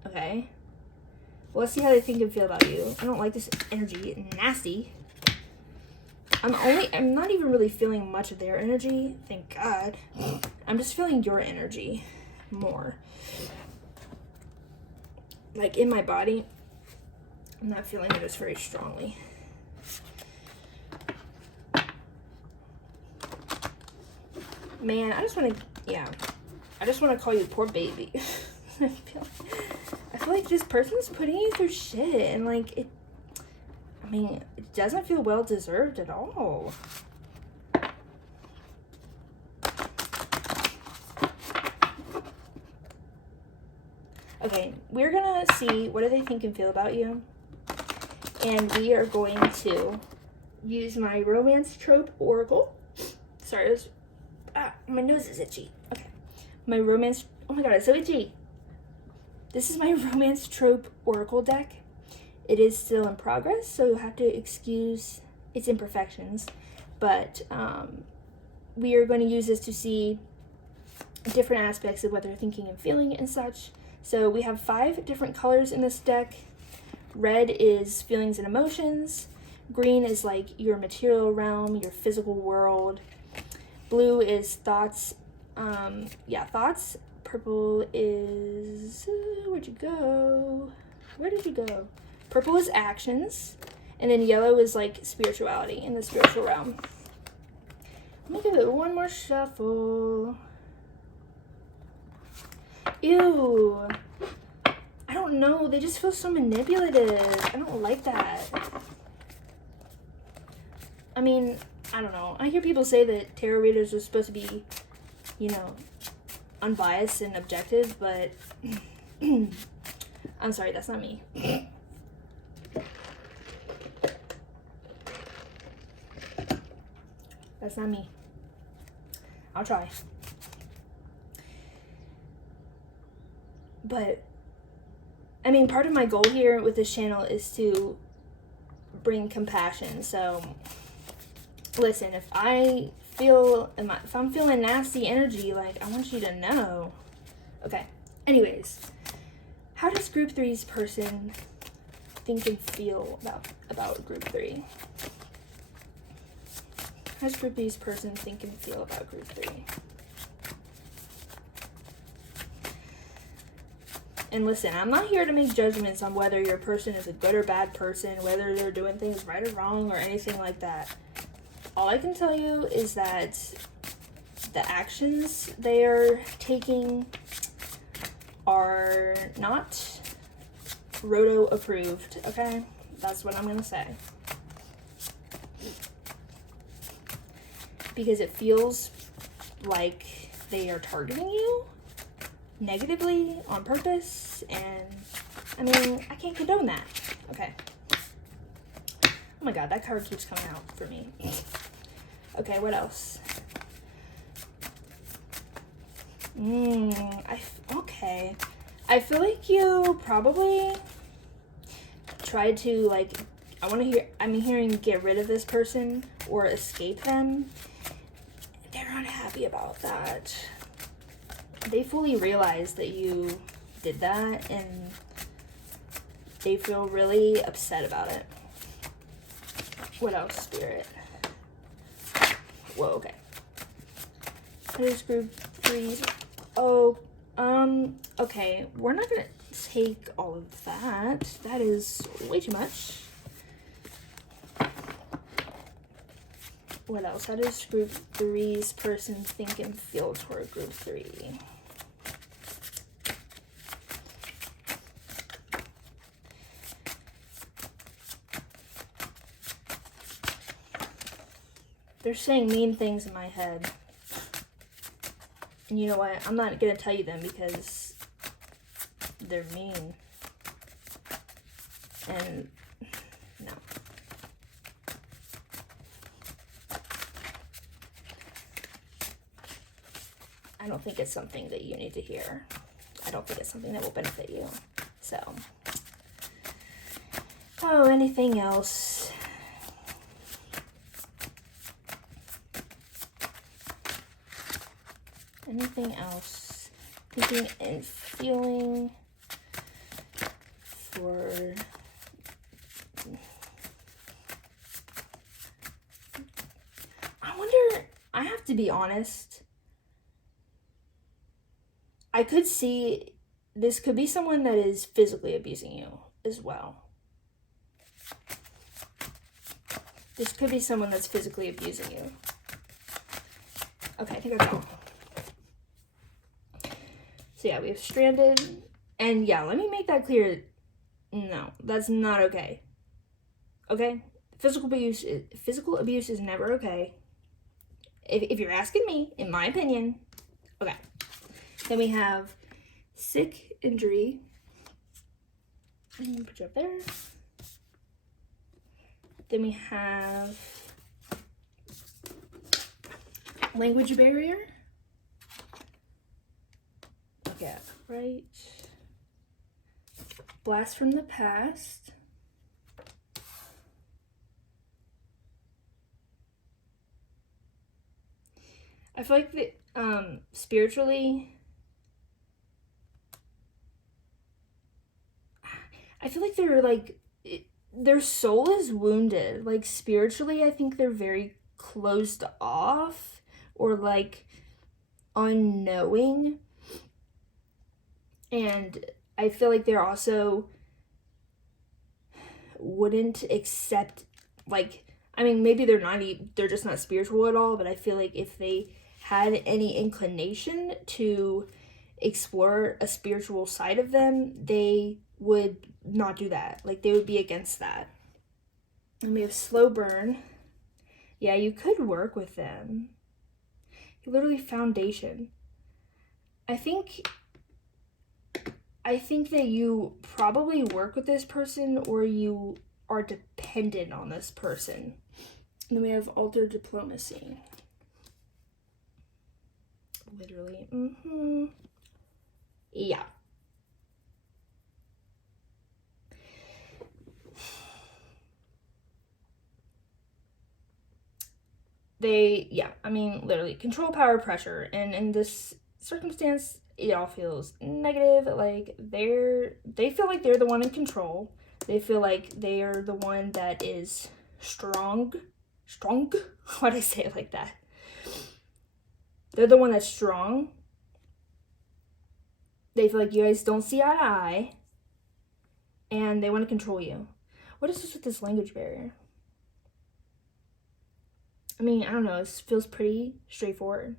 Okay. Well, let's see how they think and feel about you. I don't like this energy. It's nasty. I'm not even really feeling much of their energy. Thank God. I'm just feeling your energy more. Like in my body, I'm not feeling it as very strongly. Man, I just want to call you poor baby. I feel like this person's putting you through shit, and like it doesn't feel well deserved at all. Okay, we're gonna see what do they think and feel about you, and we are going to use my romance trope oracle. Sorry, my nose is itchy. Okay, oh my God, it's so itchy. This is my romance trope oracle deck. It is still in progress, so you'll have to excuse its imperfections, but we are going to use this to see different aspects of what they're thinking and feeling and such. So we have 5 different colors in this deck. Red is feelings and emotions. Green is like your material realm, your physical world. Blue is thoughts. Thoughts. Purple is... where'd you go? Where did you go? Purple is actions. And then yellow is like spirituality in the spiritual realm. Let me give it one more shuffle. Ew. I don't know. They just feel so manipulative. I don't like that. I mean, I don't know. I hear people say that tarot readers are supposed to be, you know, unbiased and objective, but I'm sorry, that's not me. That's not me. I'll try. But, I mean, part of my goal here with this channel is to bring compassion. So, listen, if I'm feeling nasty energy, like, I want you to know. Okay. Anyways, how does Group 3's person think and feel about Group 3? How does Group 3's person think and feel about Group 3? And listen, I'm not here to make judgments on whether your person is a good or bad person, whether they're doing things right or wrong or anything like that. All I can tell you is that the actions they are taking are not Rhodo approved, okay? That's what I'm going to say. Because it feels like they are targeting you negatively on purpose, and I mean, I can't condone that. Okay. Oh my god, that card keeps coming out for me. Okay, what else? Okay. I feel like you probably tried to, like, I'm hearing get rid of this person or escape them. They're unhappy about that. They fully realize that you did that, and they feel really upset about it. What else, Spirit? Whoa, okay. What is Group 3? Oh, okay. We're not gonna take all of that. That is way too much. What else? How does Group 3's person think and feel toward Group 3? They're saying mean things in my head. And you know what? I'm not going to tell you them because they're mean. And no. I don't think it's something that you need to hear. I don't think it's something that will benefit you. So. Oh, anything else? Anything else? Thinking and feeling for... I wonder, I have to be honest. I could see this could be someone that is physically abusing you as well. This could be someone that's physically abusing you. Okay, I think I got it. So yeah, we have stranded. And yeah, let me make that clear. No, that's not okay. Okay? Physical abuse is never okay. If you're asking me, in my opinion, okay. Then we have sick, injury. I'm gonna put you up there. Then we have language barrier. Okay, right. Blast from the past. I feel like that spiritually, I feel like they're like, their soul is wounded. Like spiritually, I think they're very closed off or like unknowing. And I feel like they're also wouldn't accept, like, I mean, maybe they're just not spiritual at all, but I feel like if they had any inclination to explore a spiritual side of them, they would not do that. Like, they would be against that. And we have slow burn. Yeah, you could work with them. Literally foundation. I think that you probably work with this person or you are dependent on this person. And then we have alter diplomacy. Literally. Yeah. Literally control, power, pressure. And in this circumstance, it all feels negative. Like they feel like they're the one in control. They feel like they are the one that is strong. Why'd I say it like that? They're the one that's strong. They feel like you guys don't see eye to eye. And they want to control you. What is this with this language barrier? I mean, I don't know. It feels pretty straightforward.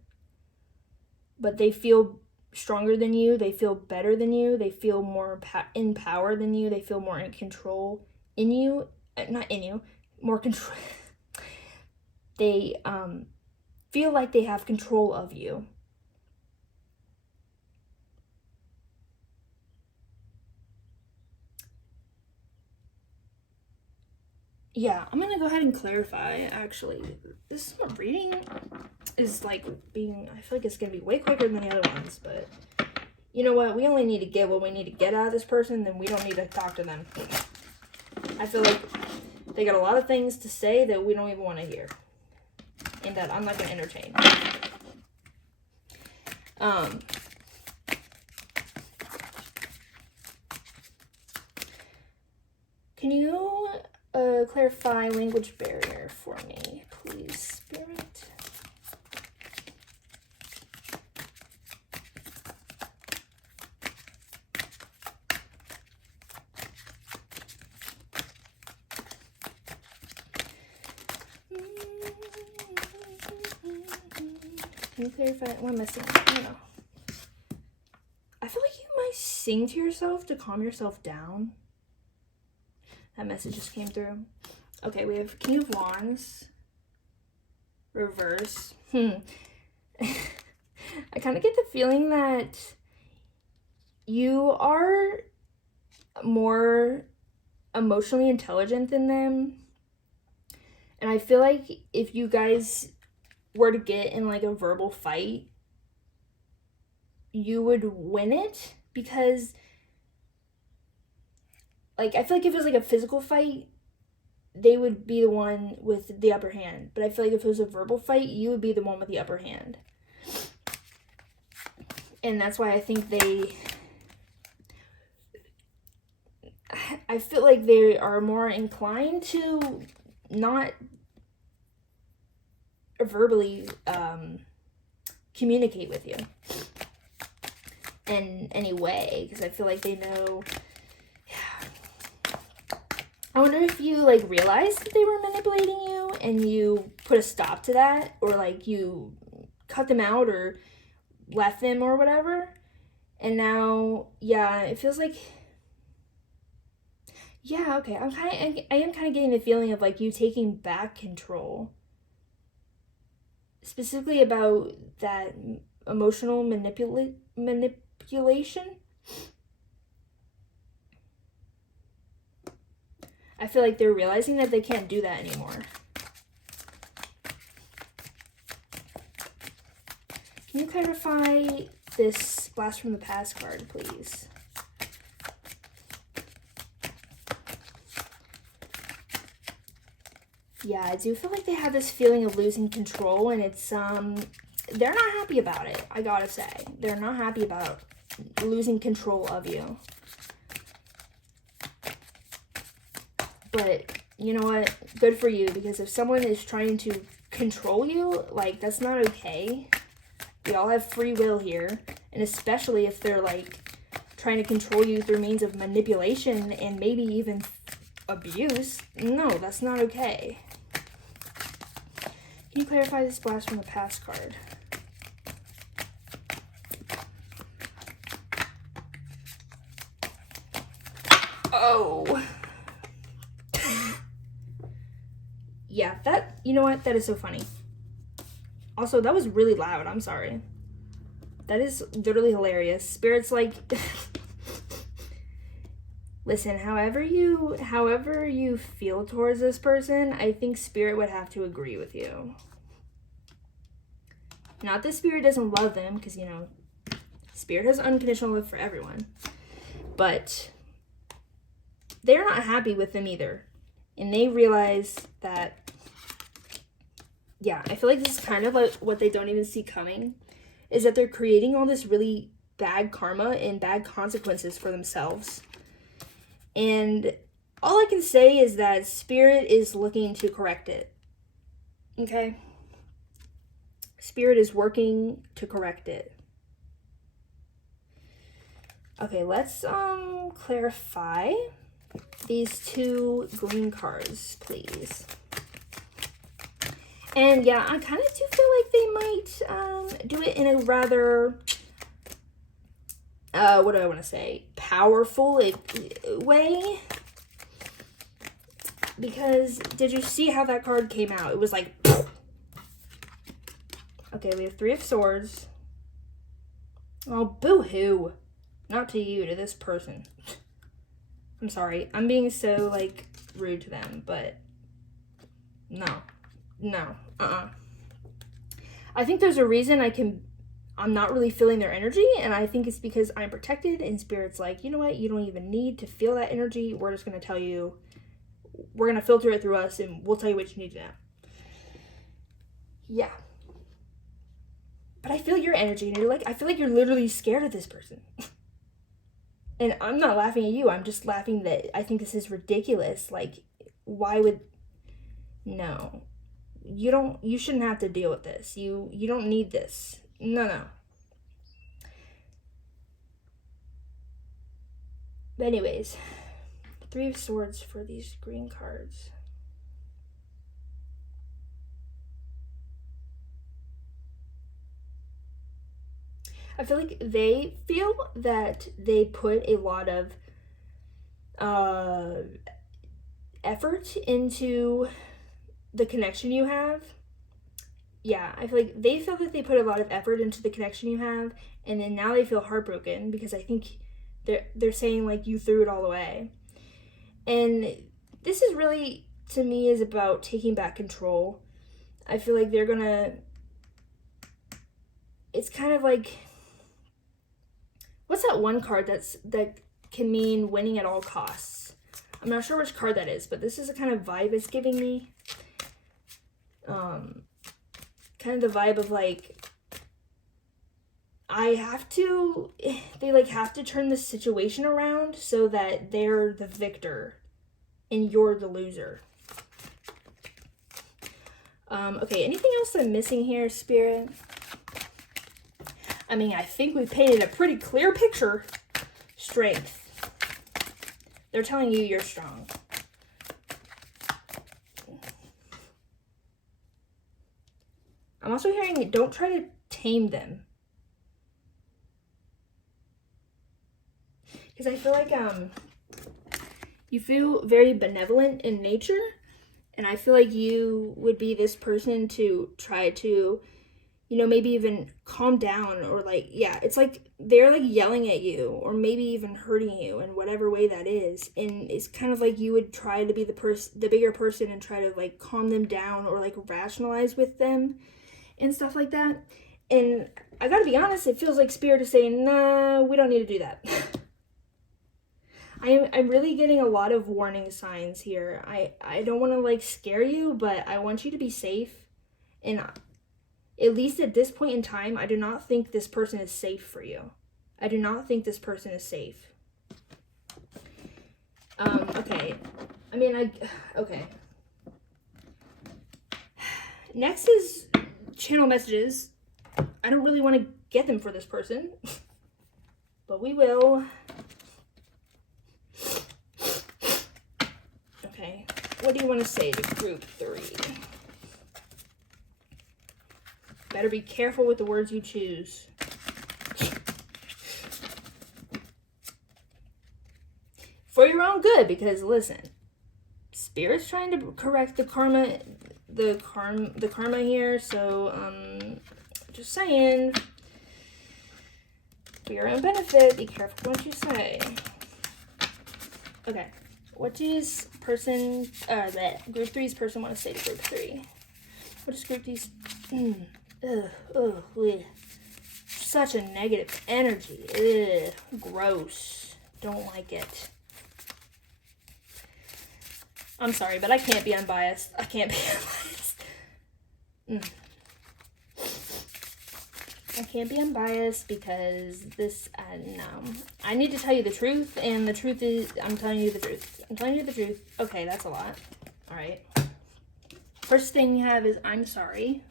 But they feel stronger than you. They feel better than you. They feel more in power than you. They feel more in control in you. Not in you. More control. They feel like they have control of you. Yeah, I'm gonna go ahead and clarify, actually. This reading is like I feel like it's gonna be way quicker than the other ones, but you know what? We only need to get what we need to get out of this person, then we don't need to talk to them. I feel like they got a lot of things to say that we don't even want to hear, and that I'm not gonna entertain. Can you clarify language barrier for me, please, Spirit? Can you clarify? What am I saying? I don't know. I feel like you might sing to yourself to calm yourself down. That message just came through. Okay, we have King of Wands. Reverse. I kind of get the feeling that you are more emotionally intelligent than them. And I feel like if you guys were to get in like a verbal fight, you would win it because like I feel like if it was like a physical fight, they would be the one with the upper hand. But I feel like if it was a verbal fight, you would be the one with the upper hand. And that's why I think I feel like they are more inclined to not verbally communicate with you in any way, because I feel like they know. I wonder if you like realized that they were manipulating you and you put a stop to that, or like you cut them out or left them or whatever, and now it feels like okay, I am kind of getting the feeling of like you taking back control, specifically about that emotional manipulation. I feel like they're realizing that they can't do that anymore. Can you clarify this Blast from the Past card, please? Yeah, I do feel like they have this feeling of losing control, and it's, they're not happy about it, I gotta say. They're not happy about losing control of you. but you know what? Good for you, because if someone is trying to control you, like, that's not okay. We all have free will here, and especially if they're, like, trying to control you through means of manipulation and maybe even abuse. No, that's not okay. Can you clarify this blast from the past card? Oh. Yeah, that, you know what? That is so funny. Also, that was really loud. I'm sorry. That is literally hilarious. Spirit's like, listen, however you feel towards this person, I think Spirit would have to agree with you. Not that Spirit doesn't love them, because, you know, Spirit has unconditional love for everyone. But they're not happy with them either. And they realize that, yeah, I feel like this is kind of like what they don't even see coming, is that they're creating all this really bad karma and bad consequences for themselves. And all I can say is that Spirit is looking to correct it. Okay? Spirit is working to correct it. Okay, let's clarify these two green cards, please. And yeah, I kind of do feel like they might do it in a rather, what do I want to say, powerful way. Because did you see how that card came out? It was like, okay, we have Three of Swords. Oh, boo-hoo. Not to you, to this person. I'm sorry. I'm being so, like, rude to them, but no. I think there's a reason I'm not really feeling their energy, and I think it's because I'm protected, and Spirit's like, you know what? You don't even need to feel that energy. We're just going to tell you, we're going to filter it through us, and we'll tell you what you need to know. Yeah. But I feel your energy, and you're like, I feel like you're literally scared of this person. And I'm not laughing at you. I'm just laughing that I think this is ridiculous. Like, why would... No. You shouldn't have to deal with this. You don't need this. No. But anyways, Three of Swords for these green cards. I feel like they feel that they put a lot of effort into the connection you have. Yeah, I feel like they feel that they put a lot of effort into the connection you have, and then now they feel heartbroken because I think they're saying, like, you threw it all away. And this is really, to me, is about taking back control. I feel like they're gonna... It's kind of like... What's that one card that can mean winning at all costs? I'm not sure which card that is, but this is the kind of vibe it's giving me. Kind of the vibe of, like, they have to turn the situation around so that they're the victor and you're the loser. Okay, anything else I'm missing here, Spirit? I mean, I think we painted a pretty clear picture. Strength. They're telling you you're strong. I'm also hearing, don't try to tame them. Because I feel like you feel very benevolent in nature. And I feel like you would be this person to try to, you know, maybe even calm down, or like, yeah, it's like they're like yelling at you or maybe even hurting you in whatever way that is. And it's kind of like you would try to be the bigger person and try to like calm them down or like rationalize with them and stuff like that. And I gotta be honest, it feels like Spirit is saying, nah, we don't need to do that. I'm really getting a lot of warning signs here. I don't want to like scare you, but I want you to be safe. And at least at this point in time, I do not think this person is safe for you. I do not think this person is safe. Okay. I mean, okay. Next is channel messages. I don't really want to get them for this person, but we will. Okay, what do you want to say to group 3? Better be careful with the words you choose. For your own good, because listen, Spirit's trying to correct the karma here, so just saying, for your own benefit, be careful what you say. Okay, what does group 3's person want to say to group 3? What does group 3's such a negative energy. Gross. Don't like it. I'm sorry, but I can't be unbiased. I can't be unbiased. I can't be unbiased because this, no. I need to tell you the truth, and the truth is, I'm telling you the truth. I'm telling you the truth. Okay, that's a lot. All right. First thing you have is, I'm sorry.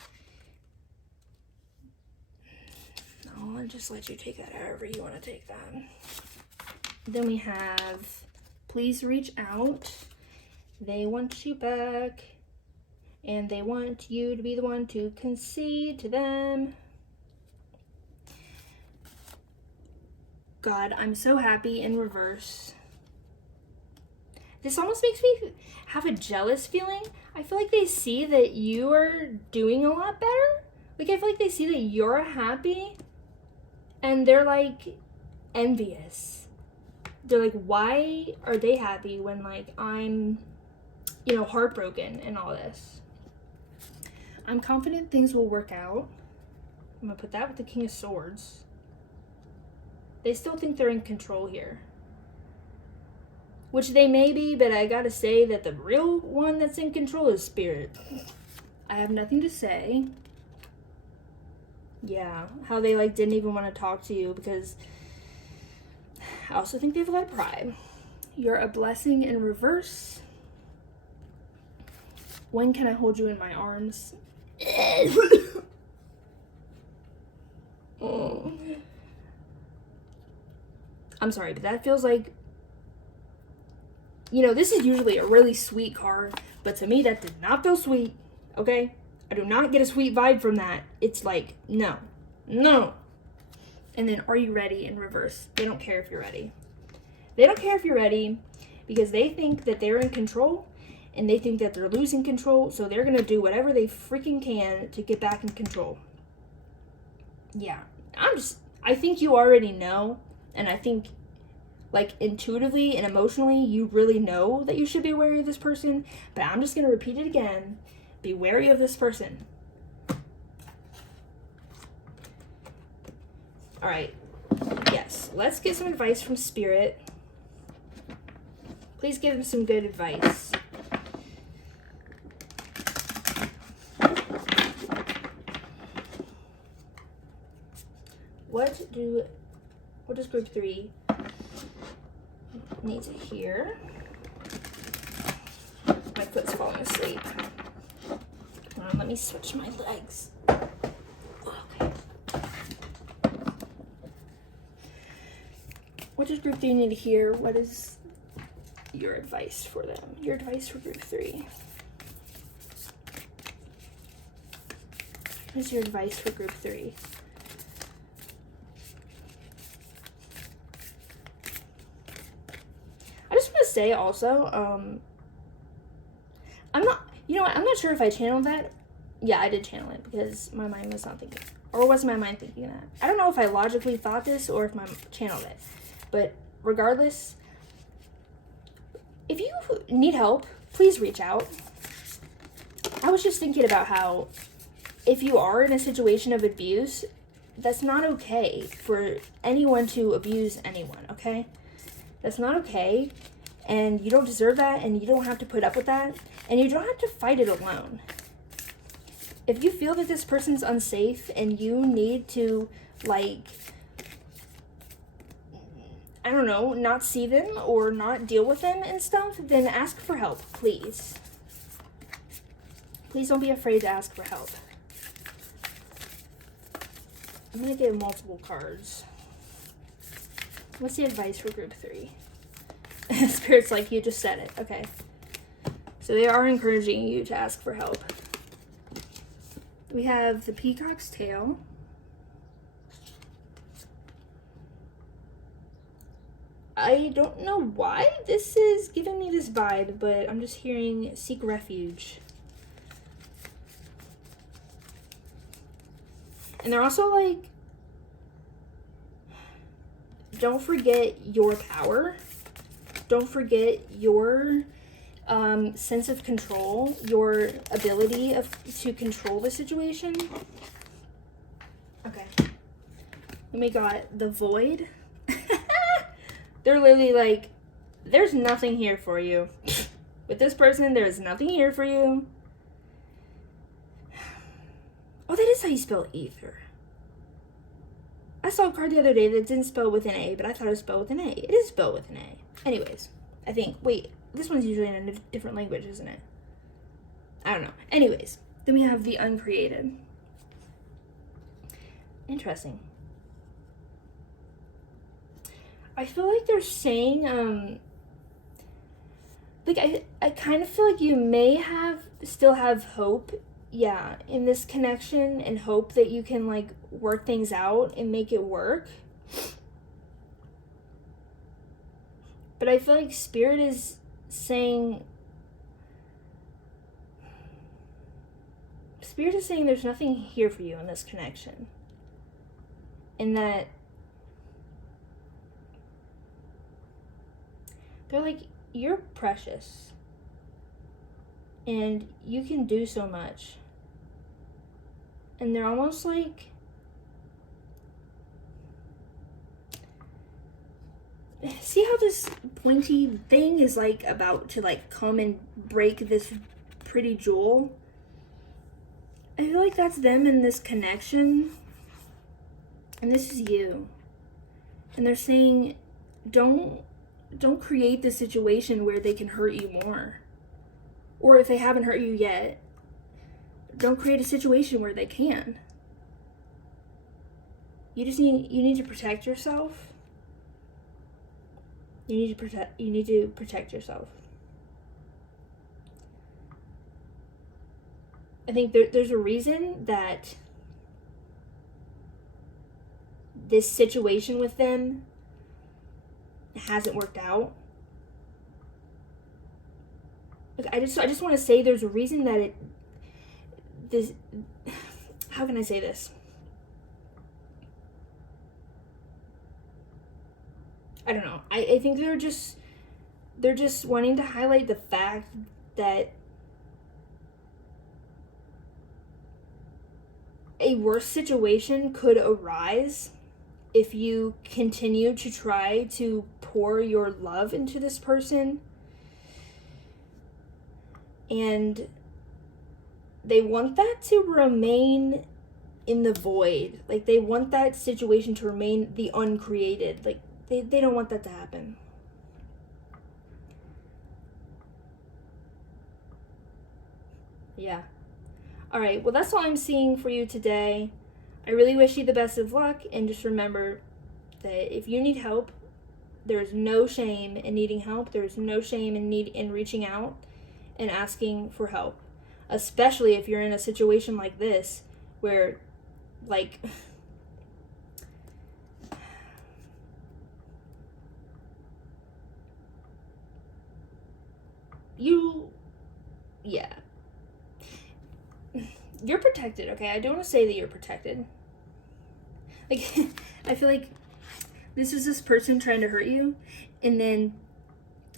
No, I'll just let you take that however you want to take that. Then we have, please reach out. They want you back, and they want you to be the one to concede to them. God, I'm so happy in reverse. This almost makes me have a jealous feeling. I feel like they see that you are doing a lot better. Like, I feel like they see that you're happy, and they're, like, envious. They're like, why are they happy when, like, I'm, you know, heartbroken and all this? I'm confident things will work out. I'm gonna put that with the King of Swords. They still think they're in control here. Which they may be, but I gotta say that the real one that's in control is Spirit. I have nothing to say. Yeah, how they, like, didn't even want to talk to you because I also think they have a lot of pride. You're a blessing in reverse. When can I hold you in my arms? Oh. I'm sorry, but that feels like, you know, this is usually a really sweet card, but to me that did not feel sweet, okay? I do not get a sweet vibe from that. It's like, no. And then, are you ready in reverse? They don't care if you're ready. They don't care if you're ready because they think that they're in control and they think that they're losing control, so they're going to do whatever they freaking can to get back in control. Yeah, I think you already know, and I think, like, intuitively and emotionally, you really know that you should be wary of this person, but I'm just going to repeat it again. Be wary of this person. All right. Yes, let's get some advice from Spirit. Please give them some good advice. What does group 3 need to hear? My foot's falling asleep. Hold on, let me switch my legs. Okay. What does group 3 need to hear? What is your advice for them? Your advice for group 3. What is your advice for group 3? I just want to say also, I'm not sure if I channeled that. Yeah, I did channel it because my mind was not thinking. Or was my mind thinking that? I don't know if I logically thought this or if my channeled it. But regardless, if you need help, please reach out. I was just thinking about how if you are in a situation of abuse, that's not okay for anyone to abuse anyone, okay? That's not okay, and you don't deserve that, and you don't have to put up with that, and you don't have to fight it alone. If you feel that this person's unsafe and you need to, like, I don't know, not see them or not deal with them and stuff, then ask for help, please. Please don't be afraid to ask for help. I'm gonna get multiple cards. What's the advice for group 3? Spirit's like, you just said it. Okay. So they are encouraging you to ask for help. We have the peacock's tail. I don't know why this is giving me this vibe, but I'm just hearing seek refuge. And they're also like, don't forget your power. Don't forget your sense of control, your ability to control the situation. Okay. Then we got the void. They're literally like, there's nothing here for you. With this person, there's nothing here for you. Oh, that is how you spell ether. I saw a card the other day that didn't spell with an A, but I thought it was spelled with an A. It is spelled with an A. Anyways, I think, wait, this one's usually in a different language, isn't it? I don't know. Anyways, then we have the uncreated. Interesting. I feel like they're saying, like, I kind of feel like you may still have hope, yeah, in this connection, and hope that you can, like, work things out and make it work. But I feel like Spirit is saying there's nothing here for you in this connection. And that they're like, you're precious. And you can do so much. And they're almost like, see how this pointy thing is like about to like come and break this pretty jewel? I feel like that's them in this connection. And this is you. And they're saying, don't create this situation where they can hurt you more. Or if they haven't hurt you yet, don't create a situation where they can. You need to protect yourself. You need to protect yourself. I think there's a reason that this situation with them hasn't worked out. Like, I just want to say there's a reason that how can I say this? I don't know. I think they're just wanting to highlight the fact that a worse situation could arise if you continue to try to pour your love into this person. And they want that to remain in the void. Like, they want that situation to remain the uncreated. Like, they don't want that to happen. Yeah. Alright, well, that's all I'm seeing for you today. I really wish you the best of luck, and just remember that if you need help, there's no shame in needing help. There's no shame in reaching out and asking for help. Especially if you're in a situation like this, where, like, you're protected, okay? I don't want to say that you're protected. Like, I feel like this is this person trying to hurt you, and then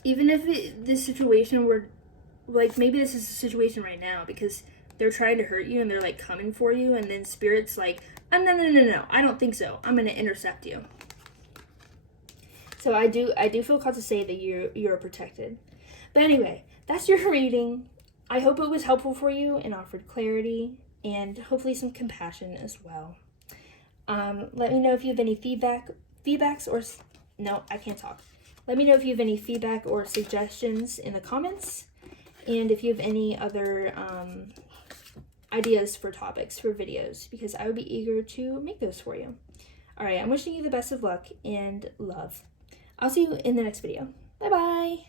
even if this situation were, like, maybe this is a situation right now because they're trying to hurt you and they're, like, coming for you, and then Spirit's like, oh, no, I don't think so. I'm going to intercept you. So I do feel called to say that you're protected. But anyway, that's your reading. I hope it was helpful for you and offered clarity and hopefully some compassion as well. Let me know if you have any feedbacks or no, I can't talk. Let me know if you have any feedback or suggestions in the comments, and if you have any other ideas for topics for videos, because I would be eager to make those for you. All right, I'm wishing you the best of luck and love. I'll see you in the next video. Bye-bye.